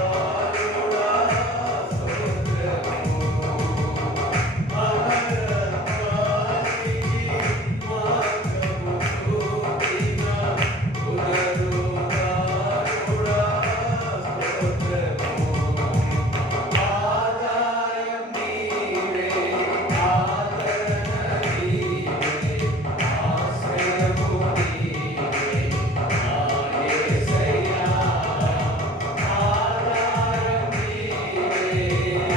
స్తోత్రము. అమరవాణి మార్గము చూపిన పునరుద్ధారుడా స్తోత్రము. ఆధారం నీవే, ఆదరణ నీవే, ఆశ్రయము నీవే నా యేసయ్యా. ఆధారం నీవే,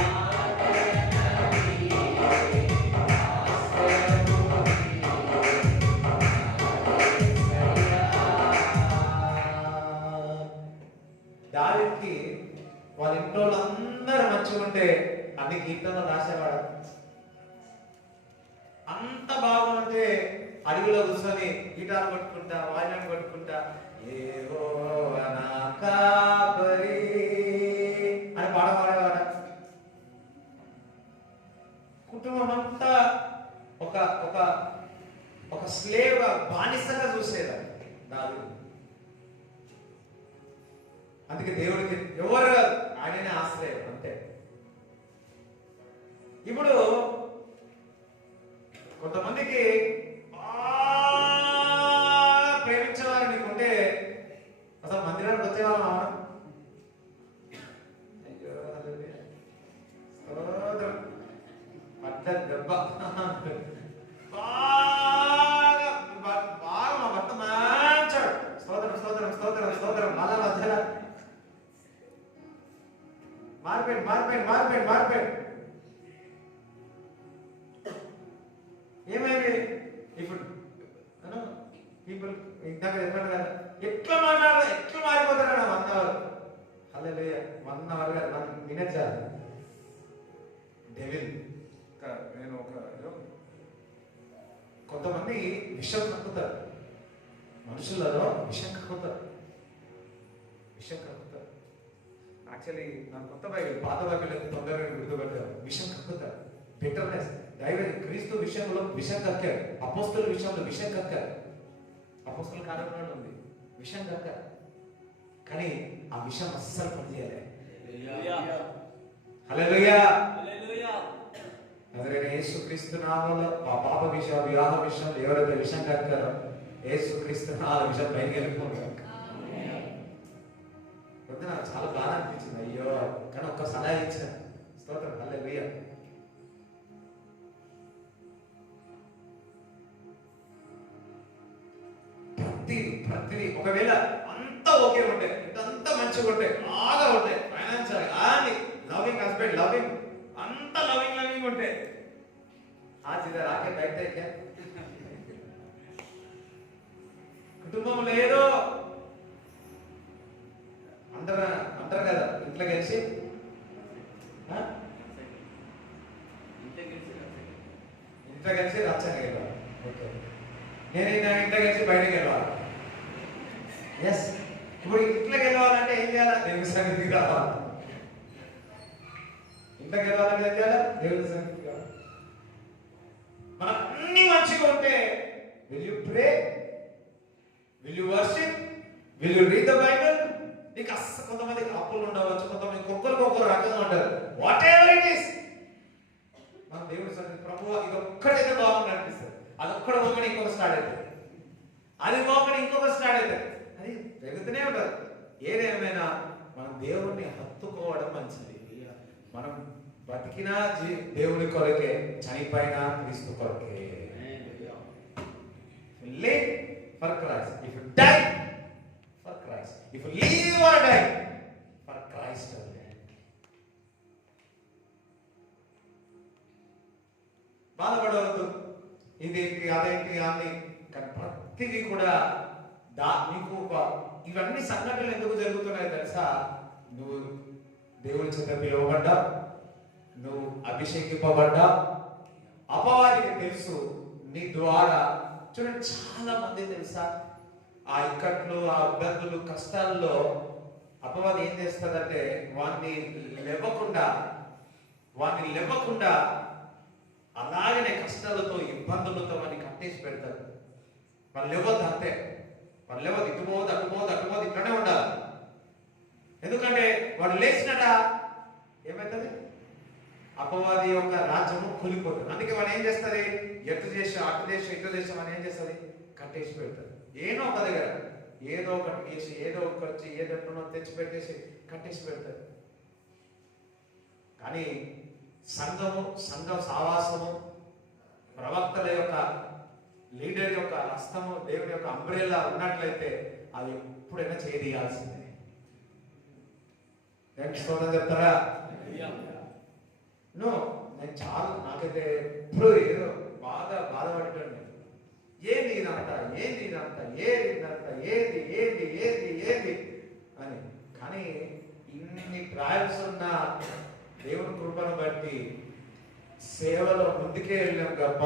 ఆదరణ నీవే, ఆశ్రయము దావీదుకి వాళ్ళ ఇంట్లో అందరూ మంచిగా ఉంటే అన్ని కీర్తనలు రాసేవాడు. అంత బాగుంటే అడవిలో కూర్చొని గిటార్ కొట్టుకుంటా, వాయిద్యం కొట్టుకుంటా యెహోవా నా కాపరి అని పాట పాడేవాడు. ఒక ఒక ఒక స్లేవ్ బానిసగా చూసేదాన్ని దావీదు. అందుకే దేవుడికి ఎవరు కాదు, ఆయననే ఆశ్రయం అంతే. ఇప్పుడు కొంతమందికి ప్రేమించేవారు నీకుంటే అసలు మందిరానికి వచ్చేవాళ్ళం అవడం. దెబ్బ బాగా మా భర్త మంచాడు, స్తోత్రం స్తోత్రం స్తోత్రం స్తోత్రం. మళ్ళా మధ్యలో మారిపోయాడు. ఏమైంది ఇప్పుడు పీపుల్ ఇందాక చెప్పాను కదా, ఎట్లా మారిపోతాడు 1 అవర్. హల్లెలూయా. 1 అవర్ కాదు, 1 మినిట్ చాలు. డెవిల్ నేను కొంతమంది విషం కక్కుతారు, మనుషులలో విషం కక్కుతారు. యాక్చువల్లీ నాకు కొత్త బైబిల్, పాత బైబిల్ తొందరగా గుర్తుపెట్టారు. విషం కక్కుతారు, బిటర్నెస్. క్రీస్తు విషయంలో విషం కక్కారు, అపోస్తుల విషయంలో విషం కక్కారు. అపోస్తుల కార్యక్రమంలో ఉంది విషం కక్కారు, కానీ ఆ విషం అస్సలు పనిచేయలే. హల్లెలూయా. నజరేయుడైన యేసుక్రీస్తు నామములో ఆ పాప విషయం, వివాహ విషయంలో ఎవరైతే విషం కక్కారో యేసుక్రీస్తు నామములో విషయం బయటికి వెళ్ళిపోతారు. నాకు చాలా బాధ అనిపించింది, అయ్యో, కానీ ఒక్క సలహా ఇచ్చిన. స్తోత్రం. హల్లెలూయా. ప్రతిదీ ఒకవేళ అంతా ఓకే ఉంటే, అంతా మంచిగా ఉంటే, బాగా ఉంటే, ఫైనాన్షియల్ కానీ లవింగ్ హస్బెండ్, లవింగ్ అంత లవింగ్ ఉంటే రాకే బయట కుటుంబం లేదు అంటారు కదా, ఇంట్లో కలిసి రచ్చని గెలవాలి. ఓకే, నేనైనా ఇంట్లో కలిసి బయటకు వెళ్ళాలి. ఎస్, ఇప్పుడు ఇంట్లోకి వెళ్ళాలంటే ఏం చేయాలి? దేవుని సన్నిధికి రావాలి. ఇంట్లోకి వెళ్ళాలంటే ఏం చేయాలి? దేవుని సన్నిధికి రావాలి. మనం అన్ని మంచిగా ఉంటే, will you pray, will you worship, will you read the Bible. నీకు అస్సలు కొంతమందికి అప్పులు ఉండవచ్చు, కొంతమంది ఒక్కరికొకరు రకంగా ఉంటారు. వాట్ ఎవర్ ఇట్ ఈస్, మన దేవుడి సన్నిధి ప్రభువా ఇది ఒక్కడైతే బాగుంది అనిపిస్తుంది. అదొక్కడ పోమని ఇంకొక స్టార్ట్ అవుతుంది, అది పోమని ఇంకొక స్టార్ట్ అవుతుంది. అది పెరుగుతూనే ఉంటుంది. ఏదేమైనా మనం దేవుణ్ణి హత్తుకోవడం మంచిది. మనం బతికినా దేవుని కొరకే, చనిపోయినా క్రీస్తు కొరకే. Live for Christ. If you die for Christ, if you live or die for Christ only. బాధపడవద్దు, ఇదేంటి అదేంటి అని. కానీ ప్రతిదీ కూడా నీకు ఇవన్నీ సంఘటనలు ఎందుకు జరుగుతున్నాయి తెలుసా? నువ్వు దేవుని చేత పిలువబడ్డా, నువ్వు అభిషేకింపబడ్డా. అపవాదికి తెలుసు నీ ద్వారా. చూడండి, చాలా మంది తెలుసా ఆ ఇక్కట్లు, ఆ ఇబ్బందులు, కష్టాల్లో అపవాది ఏం చేస్తాడంటే వాడిని లేవకుండా అలాగనే కష్టాలతో, ఇబ్బందులతో వాడిని కట్టేసి పెడతారు. వాళ్ళు లేవద్దు, అంతే. వాళ్ళు లేవద్దు, అటుపోదు ఇక్కడనే ఉండాలి. ఎందుకంటే వాడు లేచినట ఏమవుతుంది? అపవాది యొక్క రాజ్యము కూలిపోతుంది. అందుకే వాడు ఏం చేస్తుంది? ఎటు చేసి, అటు దేశం, ఇటు దేశం అని ఏం చేస్తుంది? కట్టేసి పెడతారు. ఏదో ఒక దగ్గర ఏదో ఒకటి చేసి, ఏదో ఒకటి వచ్చి, ఏదో తెచ్చి పెట్టేసి కట్టేసి పెడతారు. కానీ సంఘ సావాసము, ప్రవక్తల యొక్క, లీడర్ యొక్క హస్తము, దేవుని యొక్క అంబ్రెల్లా ఉన్నట్లయితే అది ఎప్పుడైనా చేయదీయాల్సిందే. చెప్తారా? నేను చాలా, నాకైతే ఎప్పుడు ఏదో బాధపడేటండి. ఏది ఇదంతా ఏది అని. కానీ ఇన్ని ట్రయల్స్ ఉన్న దేవుని కృపను బట్టి సేవలో ముందుకే వెళ్ళాం తప్ప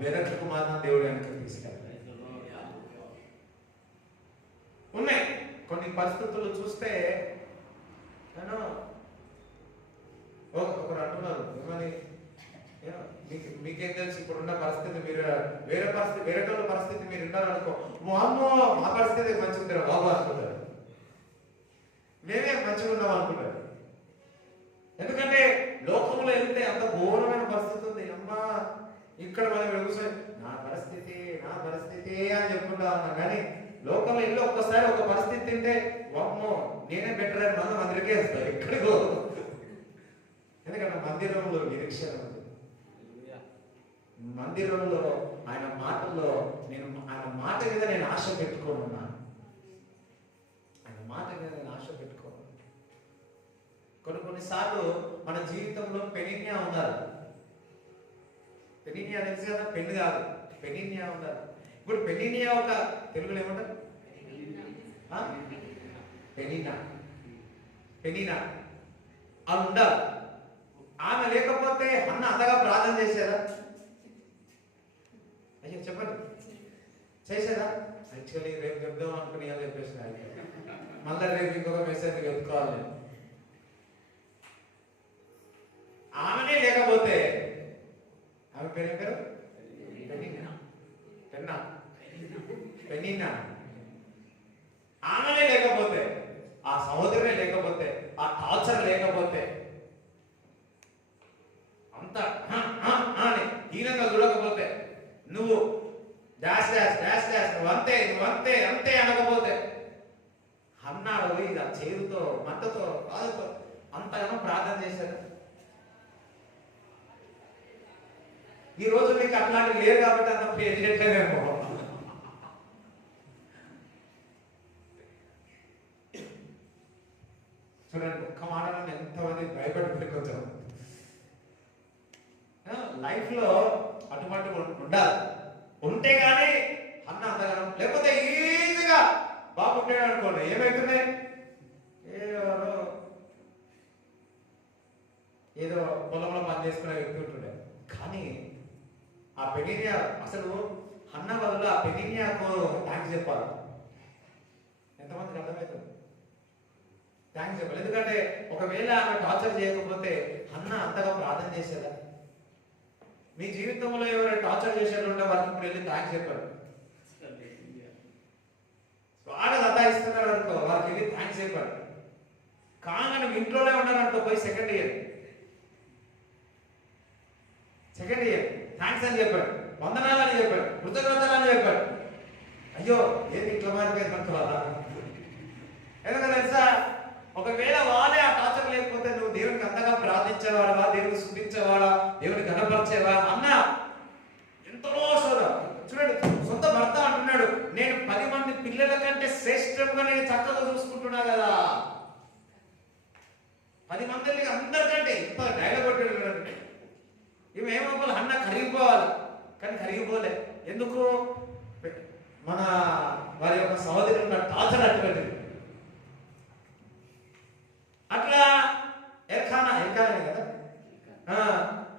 వెనక్కు మాత్రం దేవుడు వెనక్కి తీసుకెళ్ళాలి. ఉన్నాయి కొన్ని పరిస్థితులు చూస్తే, ఒకరు అంటున్నారు, ఏమని, మీకేం తెలుసు ఇప్పుడున్న పరిస్థితి? మీరు వేరే పరిస్థితి, వేరే వాళ్ళ పరిస్థితి మీరు ఉన్నారనుకో, అమ్మో మా పరిస్థితి మంచిగా ఉంటారు బాబు అనుకుంటారు, మేమే మంచిగా ఉన్నాం అనుకుంటారు. ఎందుకంటే లోకంలో వెళ్తే అంత ఘోరమైన పరిస్థితి ఉంది. అమ్మా ఇక్కడ మనం కూర్చొని నా పరిస్థితి అని చెప్పుకుంటా ఉన్నాం, కానీ లోకంలో ఇల్లు ఒక్కసారి ఒక పరిస్థితి తింటే అమ్మో నేనే బెటర్ అని మనం అందరికీ వస్తాయి ఎక్కడికో. ఎందుకంటే మందిరంలో నిరీక్షణ ఉంది, మందిరంలో ఆయన మాటల్లో ఆయన మాట మీద నేను ఆశ పెట్టుకోను ఉన్నాను, ఆయన మాట మీద నేను ఆశ పెట్టుకోను. కొన్నిసార్లు మన జీవితంలో పెనిన్యా ఉన్నారు. పెనిన్యా తెలుసు కదా, పెన్ను కాదు, పెనిన్యా ఉన్నారు. ఇప్పుడు పెనిన్యా ఒక తెలుగులో ఏమంటారు? పెనినా అది ఉండాలి. ఆమె లేకపోతే అన్న అంతగా ప్రార్థన చేసేదా? అయ్యో చెప్పండి, చేసేదా? యాక్చువల్లీ రేపు చెప్దాం అనుకుని అని చెప్పేసి మళ్ళీ రేపు ఇంకొక మెసేజ్ వెతుకోవాలి. ఆమెనే లేకపోతే ఆమె పేరు పెన్నీనా ఆమెనే లేకపోతే, ఆ సహోదరునే లేకపోతే, ఆ టార్చర్ లేకపోతే, అంత అని హీనంగా చూడకపోతే, నువ్వు డాష్ డాష్ డాష్ డాష్ నువ్వంతే నువ్వంతే అంతే అనకపోతే, అన్నాడు ఇక చేరుతో మంటతో బాధతో అంతగానో ప్రార్థన చేశారు. ఈ రోజు మీకు అట్లాంటివి లేరు కాబట్టి అంత ప్రే చేయట్లేదేమో. చూడండి, ఒక్క మాటలో ఎంతమంది భయపడిపోయి కొంచెం లైఫ్ లో అటువంటి ఉండాలి. ఉంటే గానీ అన్న అంతగానం, లేకపోతే ఈజీగా బాగుంటాడు అనుకోండి, ఏమవుతున్నాయి ఏదో పొలంలో పని చేసుకునే వ్యక్తి ఉంటుండే. కానీ ఆ పెనిన్యా అసలు అన్న బదులు ఆ పెనిన్యాకు థ్యాంక్స్ చెప్పాలి. ఎంతమందికి అర్థమవుతుంది? థ్యాంక్స్ చెప్పాలి. ఎందుకంటే ఒకవేళ ఆమె టార్చర్ చేయకపోతే అన్న అంతగా ప్రార్థన చేసేదా? మీ జీవితంలో ఎవరైనా టార్చర్ చేసేది ఉంటే వాళ్ళకి ఇప్పుడు వెళ్ళి థ్యాంక్స్ చెప్పారు. బాగా సతాయిస్తున్నారు అనుకో, వాళ్ళకి వెళ్ళి థ్యాంక్స్ చెప్పారు. కాగానే ఇంట్లోనే ఉన్నారనుకో, పోయి సెకండ్ ఇయర్ థ్యాంక్స్ అని చెప్పాడు, వందనాలు అని చెప్పాడు, కృతజ్ఞతలు అని చెప్పాడు. అయ్యో ఏది ఇట్లా మారిపోయింది అనుకోవాలా? ఎందుకంటే తెలుసా, ఒకవేళ వాళ్ళే ఆ టార్చర్ లేకపోతే నువ్వు దేవునికి అంతగా ప్రార్థించేవాడవా, దేవుని స్థుతించేవాడా, దేవుని గణపరిచేవా అన్న ఎంతో చూడండి. సొంత భర్త అంటున్నాడు, నేను 10 మంది పిల్లల కంటే శ్రేష్టంగా నేను చక్కగా చూసుకుంటున్నా కదా. 10 మందిని అందరికంటే ఇంత డైలాగ్ కొట్టాడు. ఇవేమోవాలి అన్న కరిగిపోవాలి, కానీ కరిగిపోలే. ఎందుకు? మన వారి యొక్క సహోదరులు టార్చర్ అటువంటి. అట్లా ఎల్కానే కదా,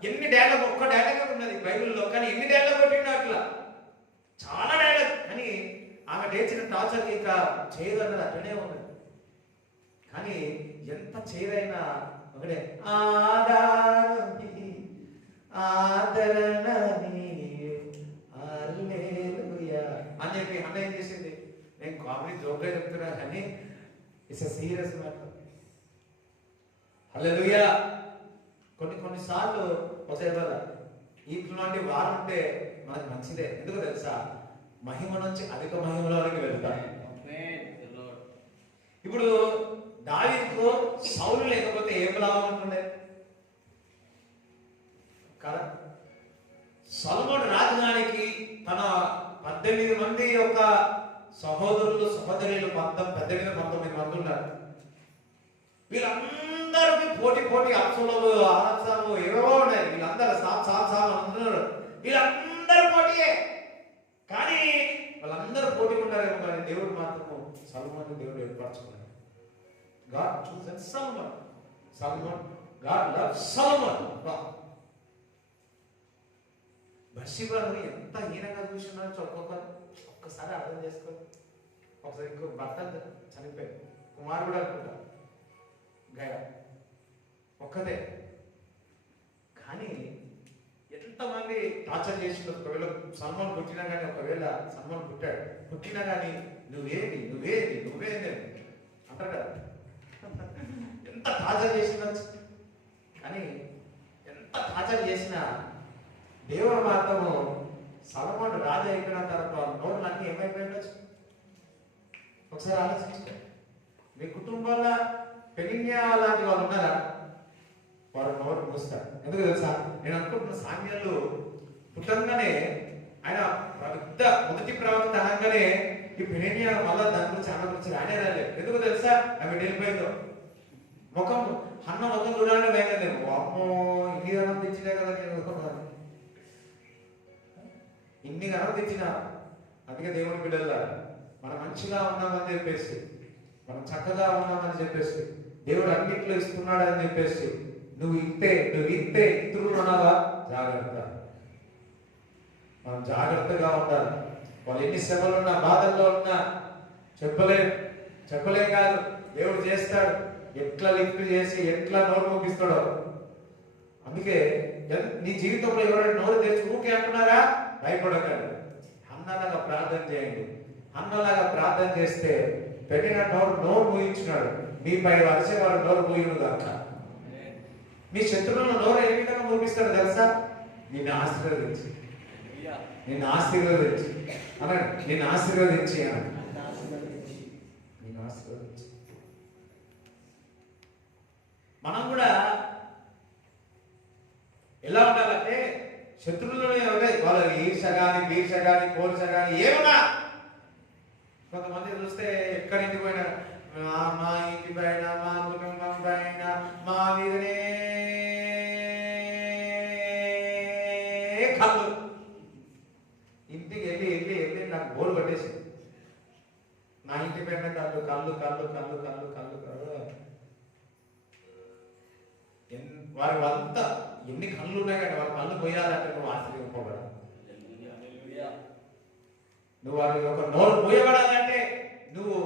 ఎన్ని డైలాగ్, ఒక్క డైలాగ్ ఉన్నది బైబిల్లో, కానీ ఎన్ని డైలాగ్ కొట్టిండో అట్లా చాలా డైలాగ్. కానీ ఆమె చేసిన టార్చర్కి ఇక చేయదు అన్నది అట్లనే ఉన్నది. కానీ ఎంత చేదైనా ఒకటే ఆదరణ అని చెప్పి అన్న ఏం చేసింది? నేను కామెడీ జోక్గా చెప్తున్నా కానీ ఇట్స్ ఎ సీరియస్ మ్యాటర్. హల్లెలూయా. కొన్నిసార్లు వల్ల ఇట్లాంటి వారు ఉంటే మనకు మంచిదే. ఎందుకు తెలుసా? మహిమ నుంచి అధిక మహిమలోకి వెళ్తాం. ఇప్పుడు దావీదుకు సౌలు లేకపోతే ఏం లాభం ఉంటుండే కదా? సొలొమోను రాజధానికి తన 18 మంది యొక్క సహోదరులు సహోదరులు 19 మంది ఉన్నారు. వీళ్ళందరికీ పోటీ అప్సలోము ఆనసాము ఏవో ఉన్నాయి. వీళ్ళందరూ సామ్ అంటున్నారు. వీళ్ళందరూ పోటీయే, కానీ వాళ్ళందరూ పోటీ ఉన్నారేమో, కానీ దేవుడు మాత్రము సొలొమోను దేవుడు ఏర్పరచుకున్నాడు. God chosen Solomon. God loves Solomon. బత్షెబను ఎంత హీనంగా చూసినారో ఒక్కసారి అర్థం చేసుకో. ఒకసారి ఇంకో భర్త చనిపోయాడు, కుమారుడు అనుకుంటా, గయ ఒక్కదే. కానీ ఎంతమంది టార్చర్ చేసిన, ఒకవేళ సల్మాన్ పుట్టినా కానీ, ఒకవేళ సల్మాన్ పుట్టినా కానీ నువ్వేది అంటారు కదా. ఎంత టార్చర్ చేసినా కానీ, ఎంత టార్చర్ చేసినా దేవుడు మాత్రము సల్మాన్ రాజు అయిపోయిన తర్వాత నోరు అన్నీ ఏమైపోయిండొచ్చు. ఒకసారి ఆలోచించుకో. మీ కుటుంబంలో పెనిన్యా లాంటి వాళ్ళు ఉన్నారా? వారు నోరు మూస్తారు. ఎందుకు తెలుసా? నేను అనుకుంటున్న సామ్యాలు పుట్టంగానే ఆయన పెద్ద మొదటి ప్రవక్త అనగానే ఈ పెనిన్యా మళ్ళా దాని గురించి ఆమె గురించి రానే రాలేదు. ఎందుకు తెలుసా? ఆమె వెళ్ళిపోయిందో ముఖం అన్న ముఖం చూడాలని వేయలేదు. అమ్మో ఇన్ని గణం తెచ్చినా కదా నేను, ఇన్ని గణం తెచ్చినా. అందుకే దేవుని బిడ్డలా మనం మంచిగా ఉన్నామని చెప్పేసి, మనం చక్కగా ఉన్నామని చెప్పేసి, దేవుడు అన్నింటిలో ఇస్తున్నాడని చెప్పేసి నువ్వు ఇంతే ఇతరులు ఉన్నావా? జాగ్రత్త. మనం జాగ్రత్తగా ఉండాలి. వాళ్ళు ఎన్ని శ్రమలున్నా, బాధల్లో ఉన్నా చెప్పలే కాదు, దేవుడు చేస్తాడు. ఎట్లా లిఫ్ట్ చేసి ఎట్లా నోరు పంపిస్తాడో. అందుకే నీ జీవితంలో ఎవరైనా నోరు తెచ్చి ఊకే అంటున్నారా? భయపడకండి. అన్నలాగా ప్రార్థన చేయండి. అన్నలాగా ప్రార్థన చేస్తే పెట్టిన నోరు మూయించినాడు. మీపై వరిసేవాడు నోరు మూయును దాక. మీ శత్రువులను నోరు ఏ విధంగా మూపిస్తాడు తెలుసా? నిన్ను ఆశీర్వదించి అనండి. నిన్ను ఆశీర్వదించి మనం కూడా ఎలా ఉండాలంటే శత్రువులను వాళ్ళ ఈర్ష కానీ, బీర్ష కానీ, కోర్ష కానీ ఏమన్నా. కొంతమంది చూస్తే ఎక్కడింటికి పోయినా మా ఇంటి పైన, మా కుటుంబం పైన, మా మీదనే కళ్ళు. ఇంటికి వెళ్ళి నాకు బోరు పట్టేసింది. నా ఇంటి పైన కళ్ళు. వారి అంతా ఎన్ని కళ్ళు ఉన్నాయి కానీ వారి కళ్ళు పోయాలంటే నువ్వు ఆశ్చర్యపడాలి. నువ్వు వారి యొక్క నోరు పోయబడాలంటే నువ్వు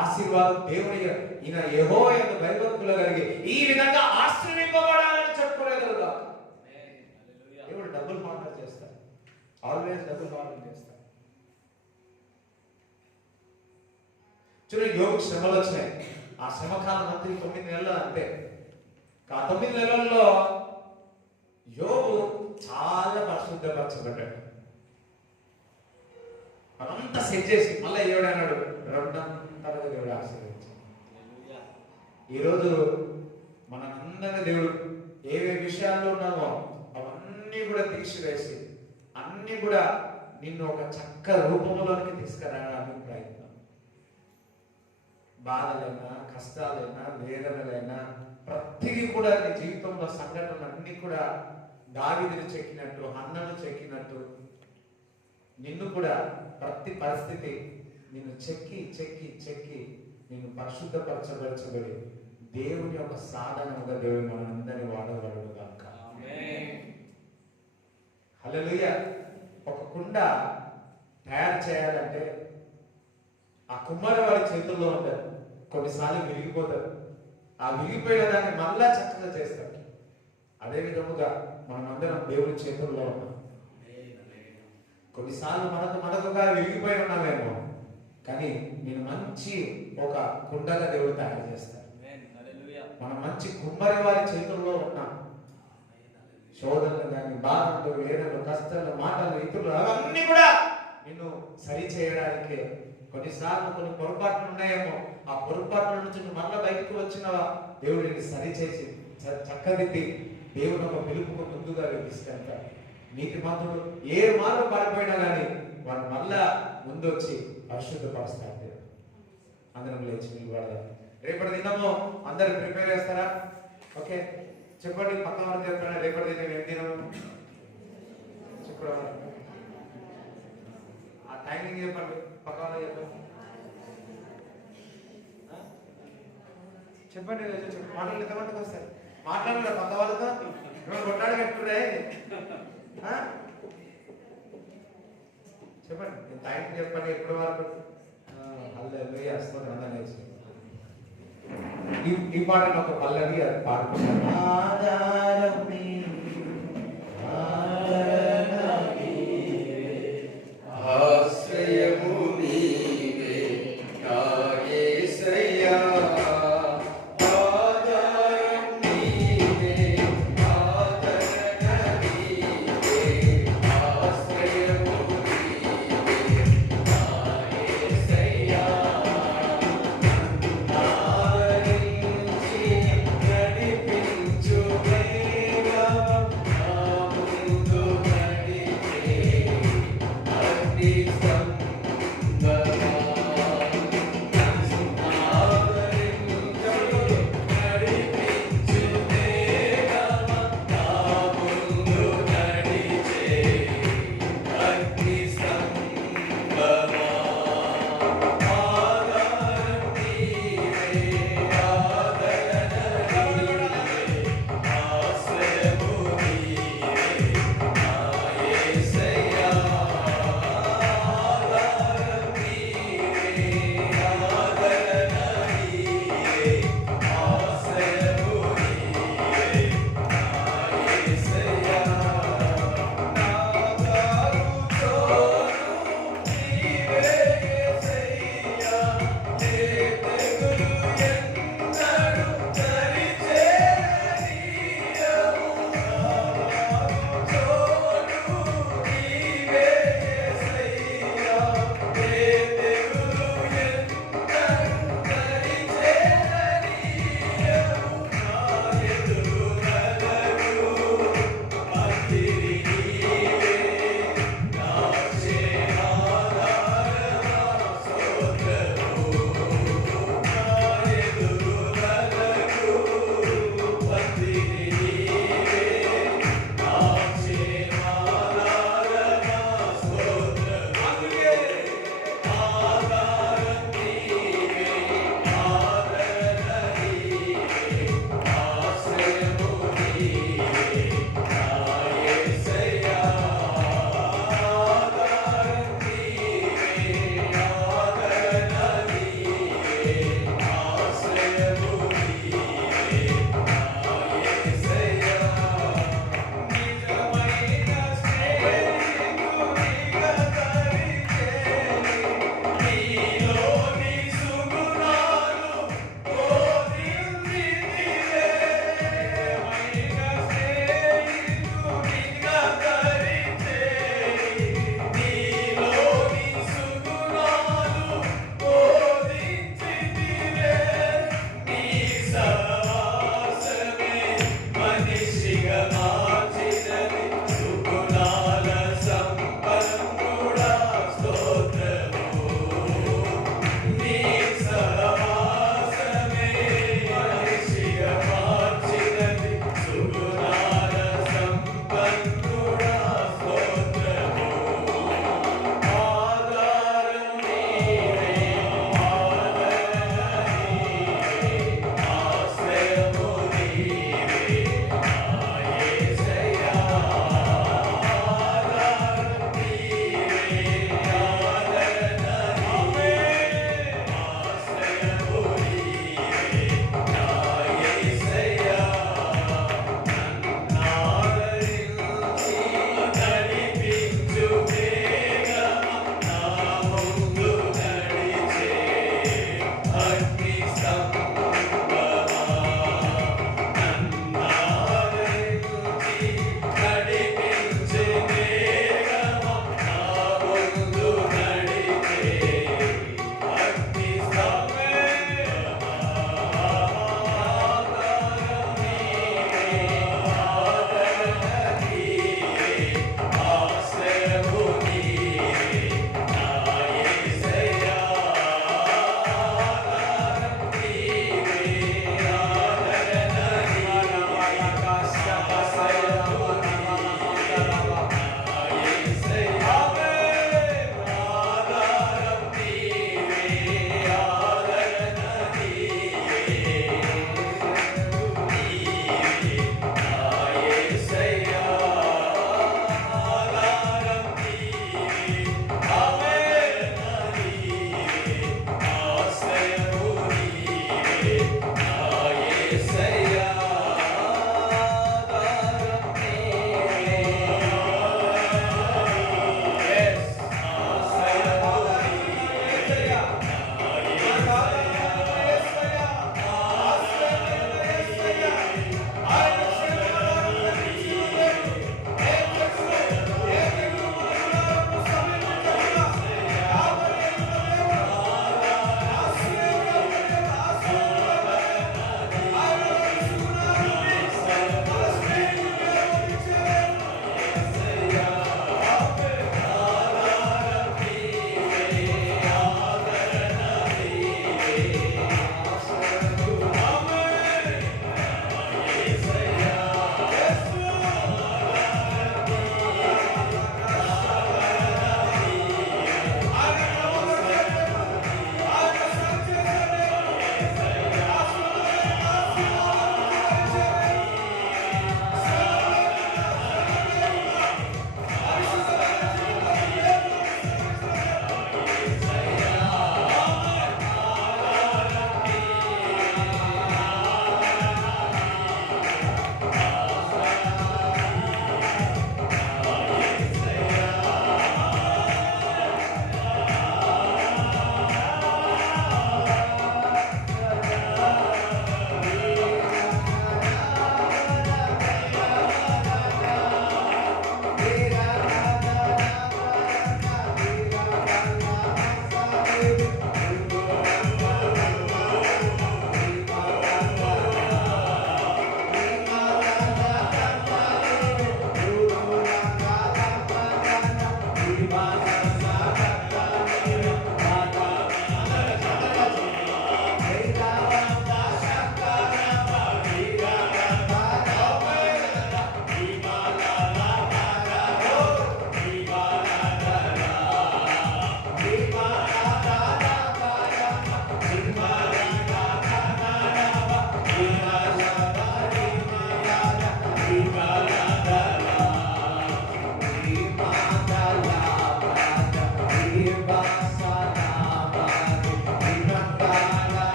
ఆశీర్వాదం దేవుని ఈయన యెహోవా యొక్క భయభక్తులు కలిగి ఈ విధంగా ఆశ్రయింపబడాలని చెప్పుకోలేదు. దేవుడు డబుల్ హార్డర్ చేస్తాడు. ఆల్వేస్ డబుల్ హార్డర్ చేస్తాడు. చూడండి, యోగు శ్రమలు వచ్చినాయి. ఆ శ్రమకాలం అంతా 9 నెలలు అంతే. ఆ 9 నెలల్లో యోగు చాలా పరిశుద్ధపరచబడ్డాడు. అదంతా సెట్ చేసి మళ్ళీ ఏడాడు రెండంతలుగా దేవుడు ఆశీర్వదించాడు. ఈరోజు మనందరినీ దేవుడు ఏవే విషయాల్లో ఉన్నామో అవన్నీ కూడా తీసివేసి అన్ని కూడా నిన్ను ఒక చక్క రూపంలోనికి తీసుకురావడానికి ప్రయత్నం. బాధలైనా, కష్టాలైనా, వేదనలైనా ప్రతిదీ కూడా నీ జీవితంలో సంఘటనలు అన్ని కూడా దావీదును చెక్కినట్టు, హన్నను చెక్కినట్టు నిన్ను కూడా ప్రతి పరిస్థితి నిన్ను చెక్కి నిన్ను పరిశుద్ధపరచబడి దేవుని యొక్క సాధనముగా దేవుడు మనందరినీ వాడగలడు కాక. హల్లెలూయా. ఒక కుండ తయారు చేయాలంటే ఆ కుమ్మరి వారి చేతుల్లో ఉంటుంది. కొన్నిసార్లు విరిగిపోతారు. ఆ విరిగిపోయిన దాన్ని మళ్ళా చక్కగా చేస్తాడు. అదే విధముగా మనమందరం దేవుని చేతుల్లో ఉన్నాం. కొన్నిసార్లు మనకుగా విరిగిపోయి ఉన్నామేమో, కానీ నేను మంచి ఒక కుండగా దేవుడు తయారు చేస్తాడు. మనం మంచి కుమ్మరి వారి చేతుల్లో ఉన్నాం. శోధనలు కానీ, బాధలు, వేదనలు, కష్టాలు, మాటలు, ఇతరులు అవన్నీ కూడా నిన్ను సరి చేయడానికి కొన్నిసార్లు కొన్ని పొరపాట్లు ఉన్నాయేమో, ఆ పొరపాట్ల నుంచి నువ్వు మళ్ళీ బయటకు వచ్చినవా దేవుడిని సరి చేసి చక్కదిద్ది దేవుడు ఒక పిలుపుకు ముందుగా తీసుకెళ్తాడు. నీతి మంతుడు ఏ మార్గం పారిపోయినా కానీ వాడు మళ్ళా ముందొచ్చి పరిశుద్ధపరుస్తాడు. అందరం లేచి నిలబడదాం. రేపటి దినము అందరు ప్రిపేర్ చేస్తారా? ఓకే, చెప్పండి. పక్క వారు చెప్తారా? రేపటి దినం ఏం దినము చెప్పడం, ఆ టైమింగ్ చెప్పండి. పక్క వాళ్ళు చెప్పండి. చెప్పండి. మాటలు ఎంతమందికి వస్తాయి? మాట్లాడలే పక్క వాళ్ళతో కొట్టాడు కట్టుకునే చెప్పండి. టైం చెప్పండి. ఎప్పటి వరకు? ఈ పాటను ఒక పల్లవి అది పాడుకుంటాను.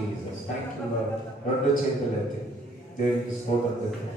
జీసస్. Thank you lord. రెండు చేతులు అయితే దేవునికి స్తోత్రం చేద్దాం.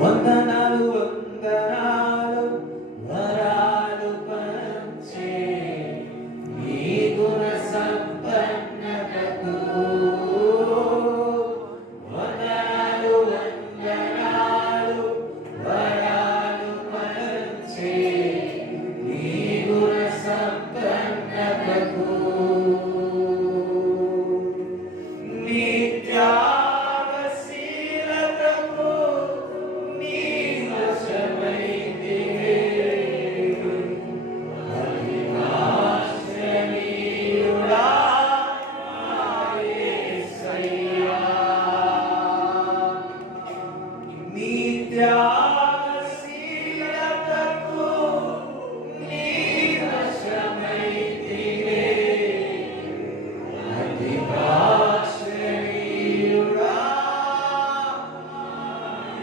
వందనాలు వందనాలు వరాలు పంచే నీ గుణ సంపన్నతకు. వందనాలు వందనాలు వరాలు పంచే నీ గుణ సంపన్నతకు. నిత్యావశీలతకు నీ వశమైతివే. మహిమాశ్రమీయుడా నా యేసయ్యా. నిత్యావశీలతకు నీ వశమైతివే. మహిమాశ్రమీయుడా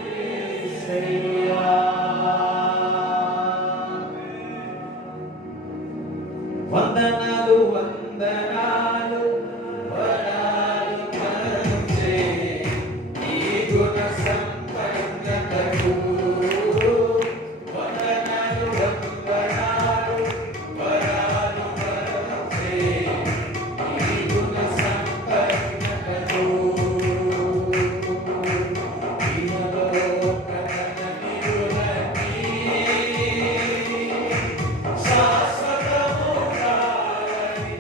యేసయ్యా. వందనాలు వందనాలు వరాలు పంచే నీ గుణ సంపన్నతకు. వందనాలు వందనాలు వరాలు పంచే నీ గుణ సంపన్నతకు. ఇహలోకన నిరులన్నీ శాశ్వతము కాదని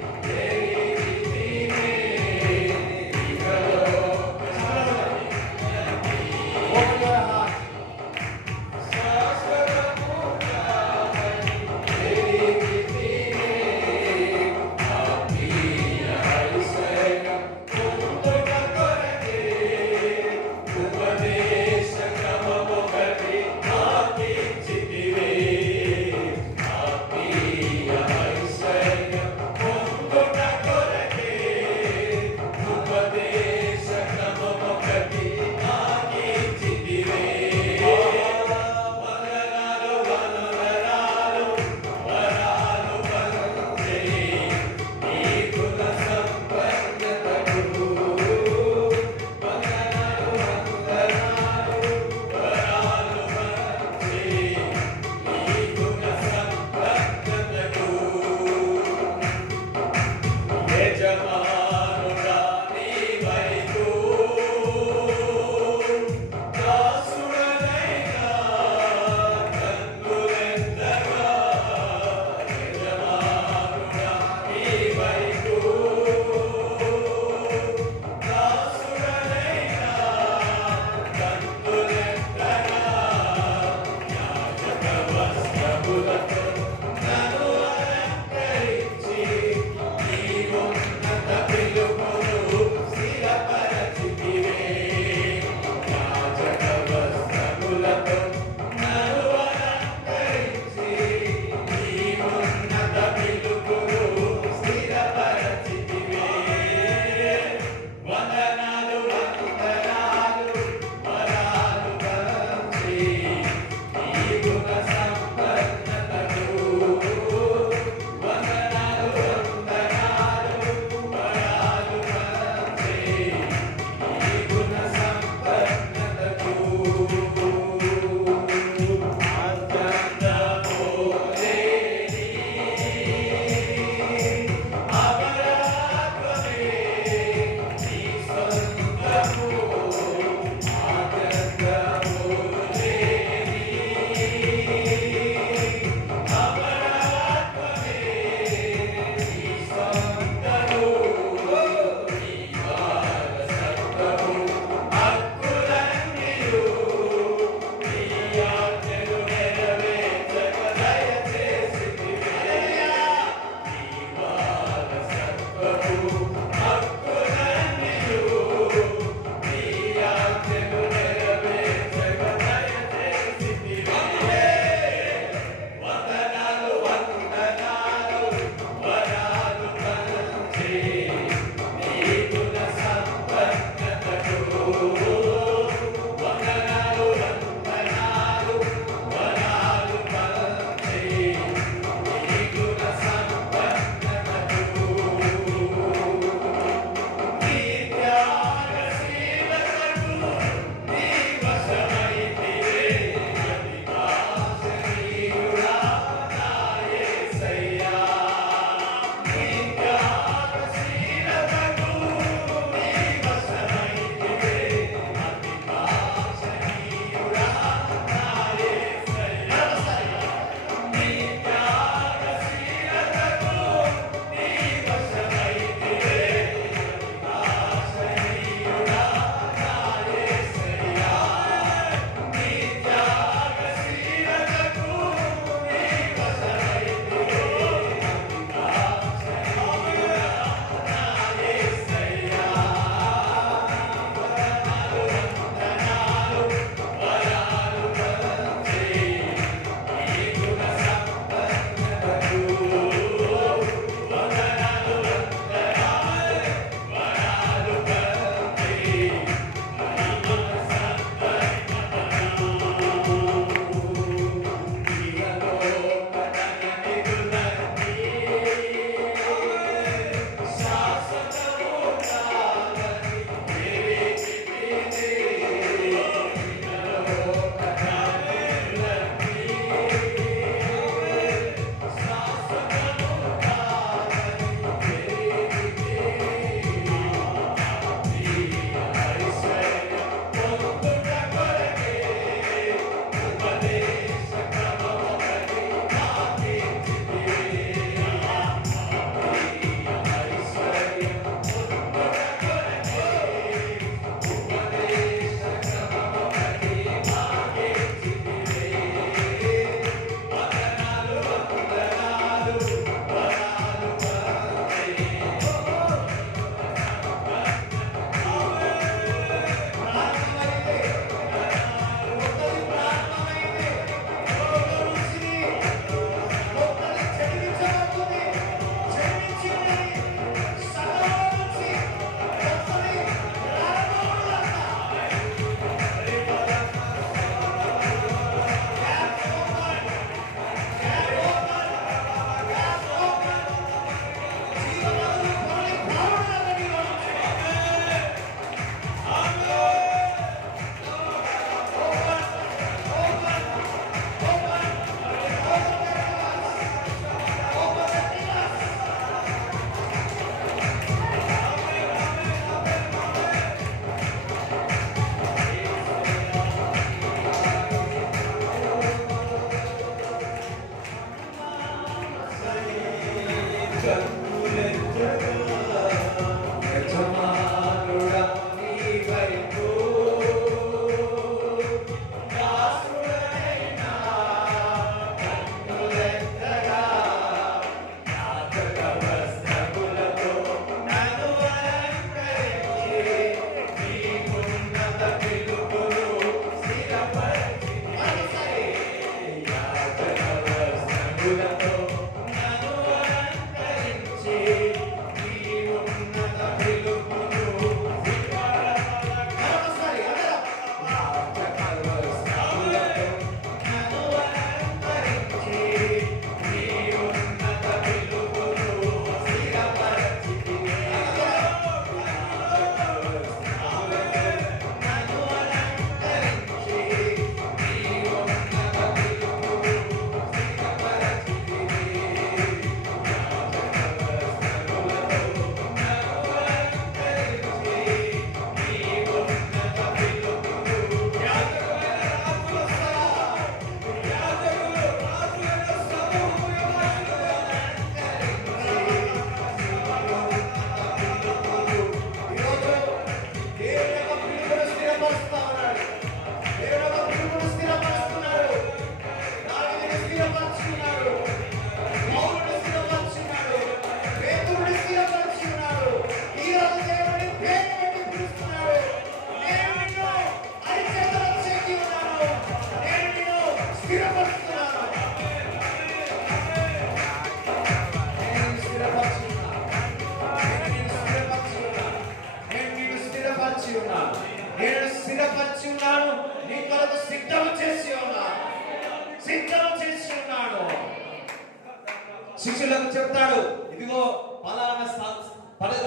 శిష్యులకు చెప్తాడు, ఇదిగో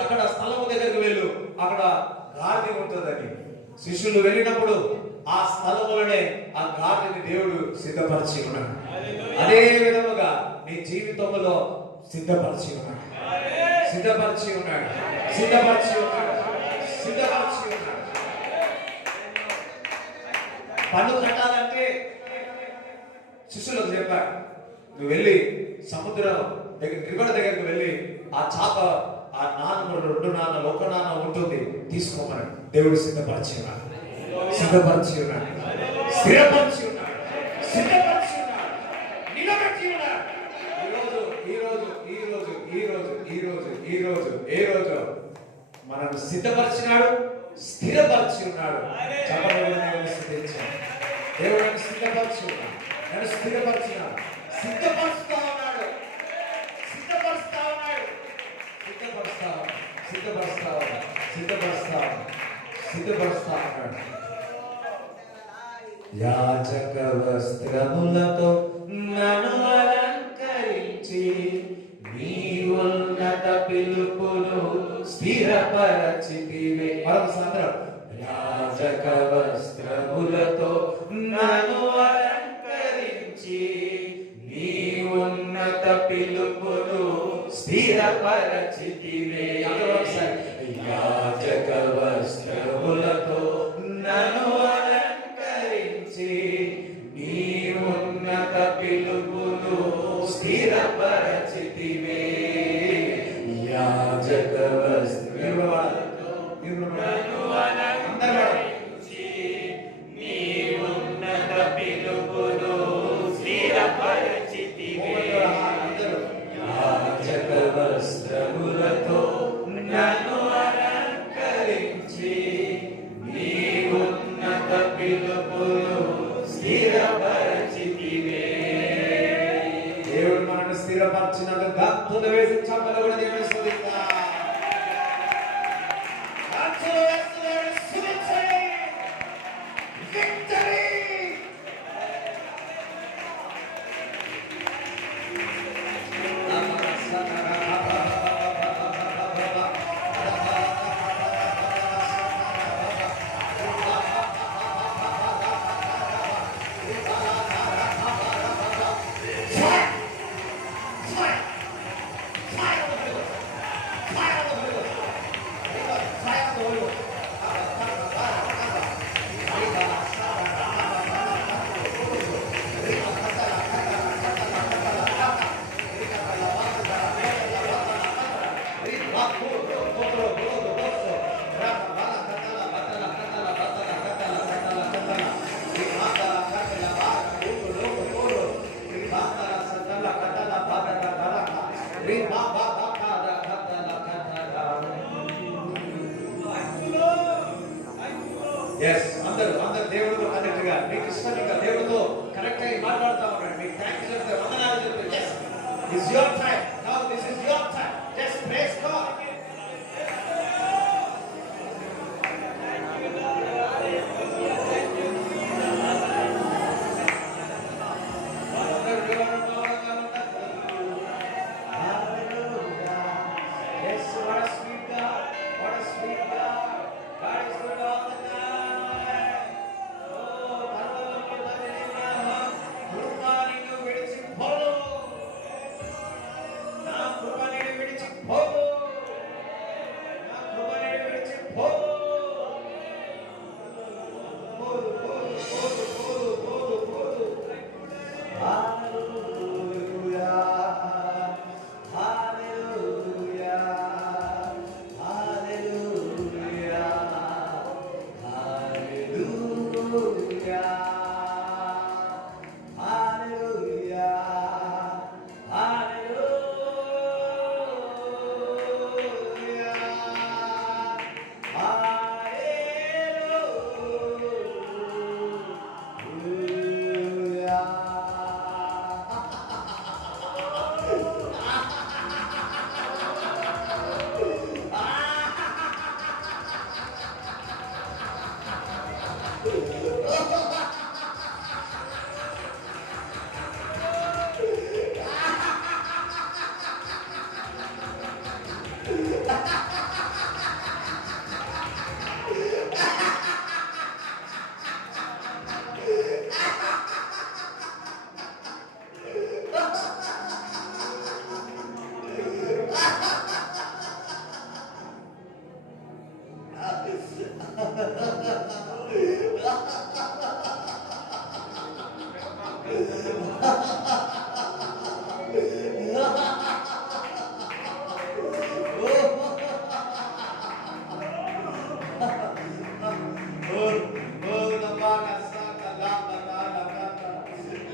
అక్కడ స్థలము దగ్గరికి వెళ్ళు, అక్కడ గాడిద ఉంటుందని. శిష్యులు వెళ్ళినప్పుడు ఆ స్థలములనే ఆ గాడిని దేవుడు సిద్ధపరిచి ఉన్నాడు. అదే విధముగా నీ జీవితంలో సిద్ధపరిచి ఉన్నాడు, సిద్ధపరిచి ఉన్నాడు, సిద్ధపరిచి ఉన్నాడు, సిద్ధపరిచి ఉన్నాడు. పన్ను కట్టాలంటే శిష్యులకు చెప్పాడు, నువ్వు వెళ్ళి సముద్రం దగ్గర రివర్ దగ్గరికి వెళ్ళి ఆ చాప, ఆ నాన్న 2 నాన్నలు 1 నాన్న ఉంటుంది, తీసుకోమని దేవుడు సిద్ధపరిచి ఉన్నాడు, సిద్ధపరిచి ఉన్నాడు, స్థిరపరిచి ఉన్నాడు, సిద్ధపరిచి ఉన్నాడు, నిలబెట్టి ఉన్నాడు. ఈ రోజు మనకు సిద్ధపరిచినాడు, స్థిరపరిచి ఉన్నాడు. దేవుడు సిద్ధపరిచి ఉన్నాడు, నన్ను స్థిరపరిచినాడు, సిద్ధపరుస్తా ఉన్నాడు, సిద్ధపరుస్తా ఉన్నాడు, సిద్ధపరుస్తా సిద్ధపరుస్తా సిద్ధపరుస్తా సిద్ధపరుస్తా ఉన్నాడు. యాజక వస్త్రములతో నన్ను అలంకరించి నీ ఉన్నత పిలుపును స్థిరపరచితివే. మరొకసారి యాజక వస్త్రములతో నన్ను అలంకరించి నీ ఉన్నత పిలుపును స్థిరపరచితివే. యాజక వస్త్రములతో నన్ను అలంకరించి నీ ఉన్నత పిలుపును స్థిరపరచితివే. యాజక వస్త్రములతో నన్ను అలంకరించి నీ ఉన్నత పిలుపును స్థిరపరచితివే. యాజక వస్త్రములతో నన్ను అలంకరించి నీ ఉన్నత పిలుపును స్థిరపరచితివే. దేవుడు మనల్ని స్థిరపరిచినందుకు గంతులు వేసి చప్పలు కూడా దేవుని స్తుతిద్దాం. గంతులు వేసి దేవుని స్తుతించండి. విక్టరీ. Yes, అందరూ దేవుడితో కనెక్ట్ గా, మీకు ఇష్టంగా దేవుడితో కనెక్ట్ అయ్యి మాట్లాడుతూ ఉండండి. మీకు థాంక్స్ చెప్తే, వందనాలు చెప్తే, yes, it's your time. Now this is your time. Just praise God. Yes, what a sweet God. What a sweet God. God is good all the time. Oh, కృపను విడిచిపోను, నా కృపను విడిచిపోను, నా కృపను విడిచిపోను. పోదు పోదు పోదు పోదు పోదు పోదు. హల్లెలూయా.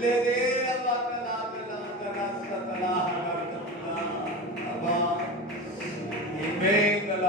లేదే అబ్బా కలా అబ్బా ఇమేంగల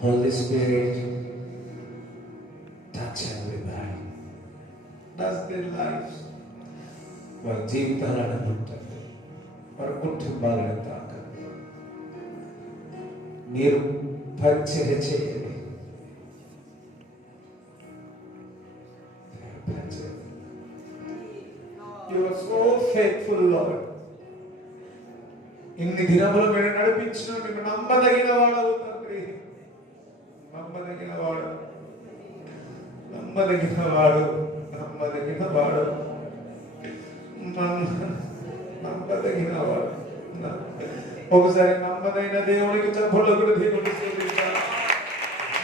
Holy Spirit, touch everybody. Touch their lives. వారి జీవితాలను ముట్టండి, వారి కుటుంబాలను తాకండి. మీరు పరిచర్య చేయండి. You are so faithful, Lord. ఇన్ని దినములు మీరు నడిపించిన మీకు నమ్మదగిన వాడవు తండ్రి. నమ్మదగిన వాడు, నమ్మదగిన వాడు, నమ్మదగిన వాడు, నమ్మదగిన వాడు. ఒకసారి నమ్మదైన దేవుడికి చప్పుళ్ళు కూడా దేవుడికి చూపించాలి.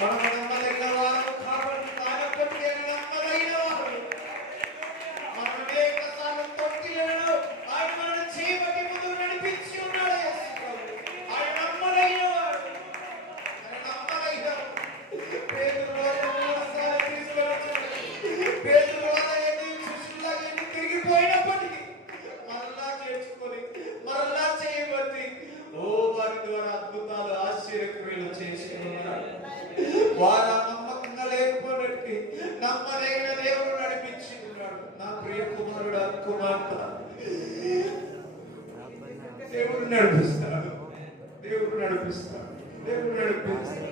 మనం నమ్మదగిన వాడు కాబట్టి ఆయన ప్రతి నమ్మదగిన వాడు. మనం అనేకసార్లు తొట్టిలను ఆయన మనల్ని చేయబట్టి ముందు నడిపించి ఉన్నాడు. ఆయన నమ్మదగిన వాడు. ఆయన నమ్మదగిన పేతురు వారు నమ్మకంగా లేకపోవడానికి నమ్మదగిన దేవుడు నడిపించి ఉన్నాడు. నా ప్రియ కుమారుడు కుమార్తె దేవుడు నడిపిస్తాడు, దేవుడు నడిపిస్తాడు, దేవుడు నడిపిస్తాడు,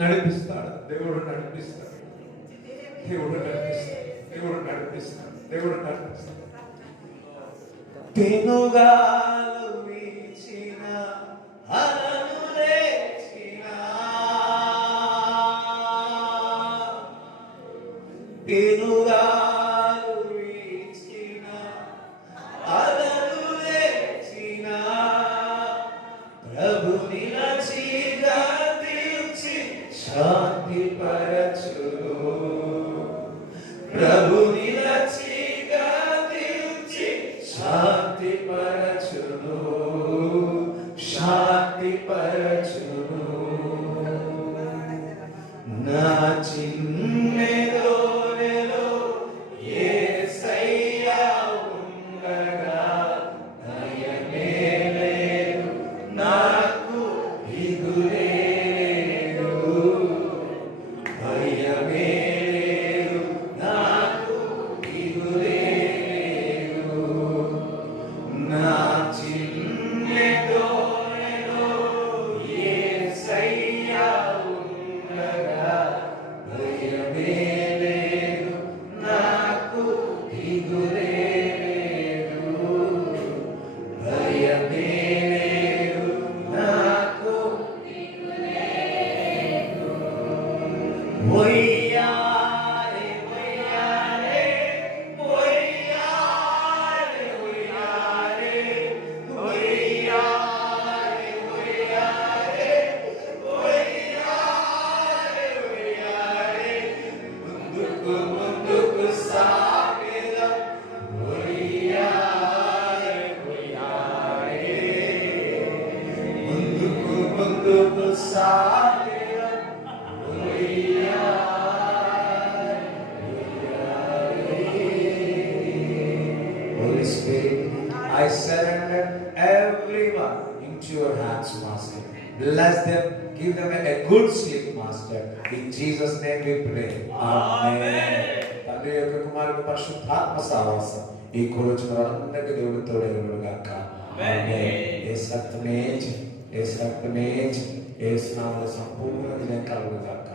నడిపిస్తాడు, దేవుడు నడిపిస్తాడు, దేవుడు నడిపిస్తాడు, దేవుడు నడిపిస్తాడు, దేవుడు నడిపిస్తాడు. పెనుగాలు వీచిన అలలు లేచిన పెనుగాలు వీచిన అలలు లేచిన ప్రభు నిలచిగా తీర్చి శాంతి పరచును, ప్రభు నిలచిగా తీర్చి శాంతి పరచును, శాంతి పరచును. నా చిన్నెదోనెలో యేసయ్య ఉండగా భయమే లేదు, నాకు దిగులే లేదు, భయమే లేదు, నాకు దిగులే లేదు. నా చిన్నెదోనెలో యేసయ్య ఉండగా భయమే లేదు, నాకు దిగులే లేదు, భయమే లేదు, నాకు మొయ్యారే మొయ్యారే మొయ్యారే మొయ్యారే మొయ్యారే మొయ్యారే మొయ్యారే మొయ్యారే ముందుకు ముందుకు సాగేదా మొయ్యారే మొయ్యారే ముందుకు ముందుకు సాగేదా Holy Spirit, I surrender everyone into your hands, Master. Bless them, give them a good sleep, Master. In Jesus' name we pray. Amen. తండ్రి యొక్క కుమారుడు పరిశుద్ధాత్మ సహవాసం ఈ కూర్చున్న వారందరికీ దేవుడు తోడేయుడు గాక. ఆమేన్. యేసు రక్తమే యేసు రక్తమే యేసు నామములో సంపూర్ణ విజయం కలుగును గాక.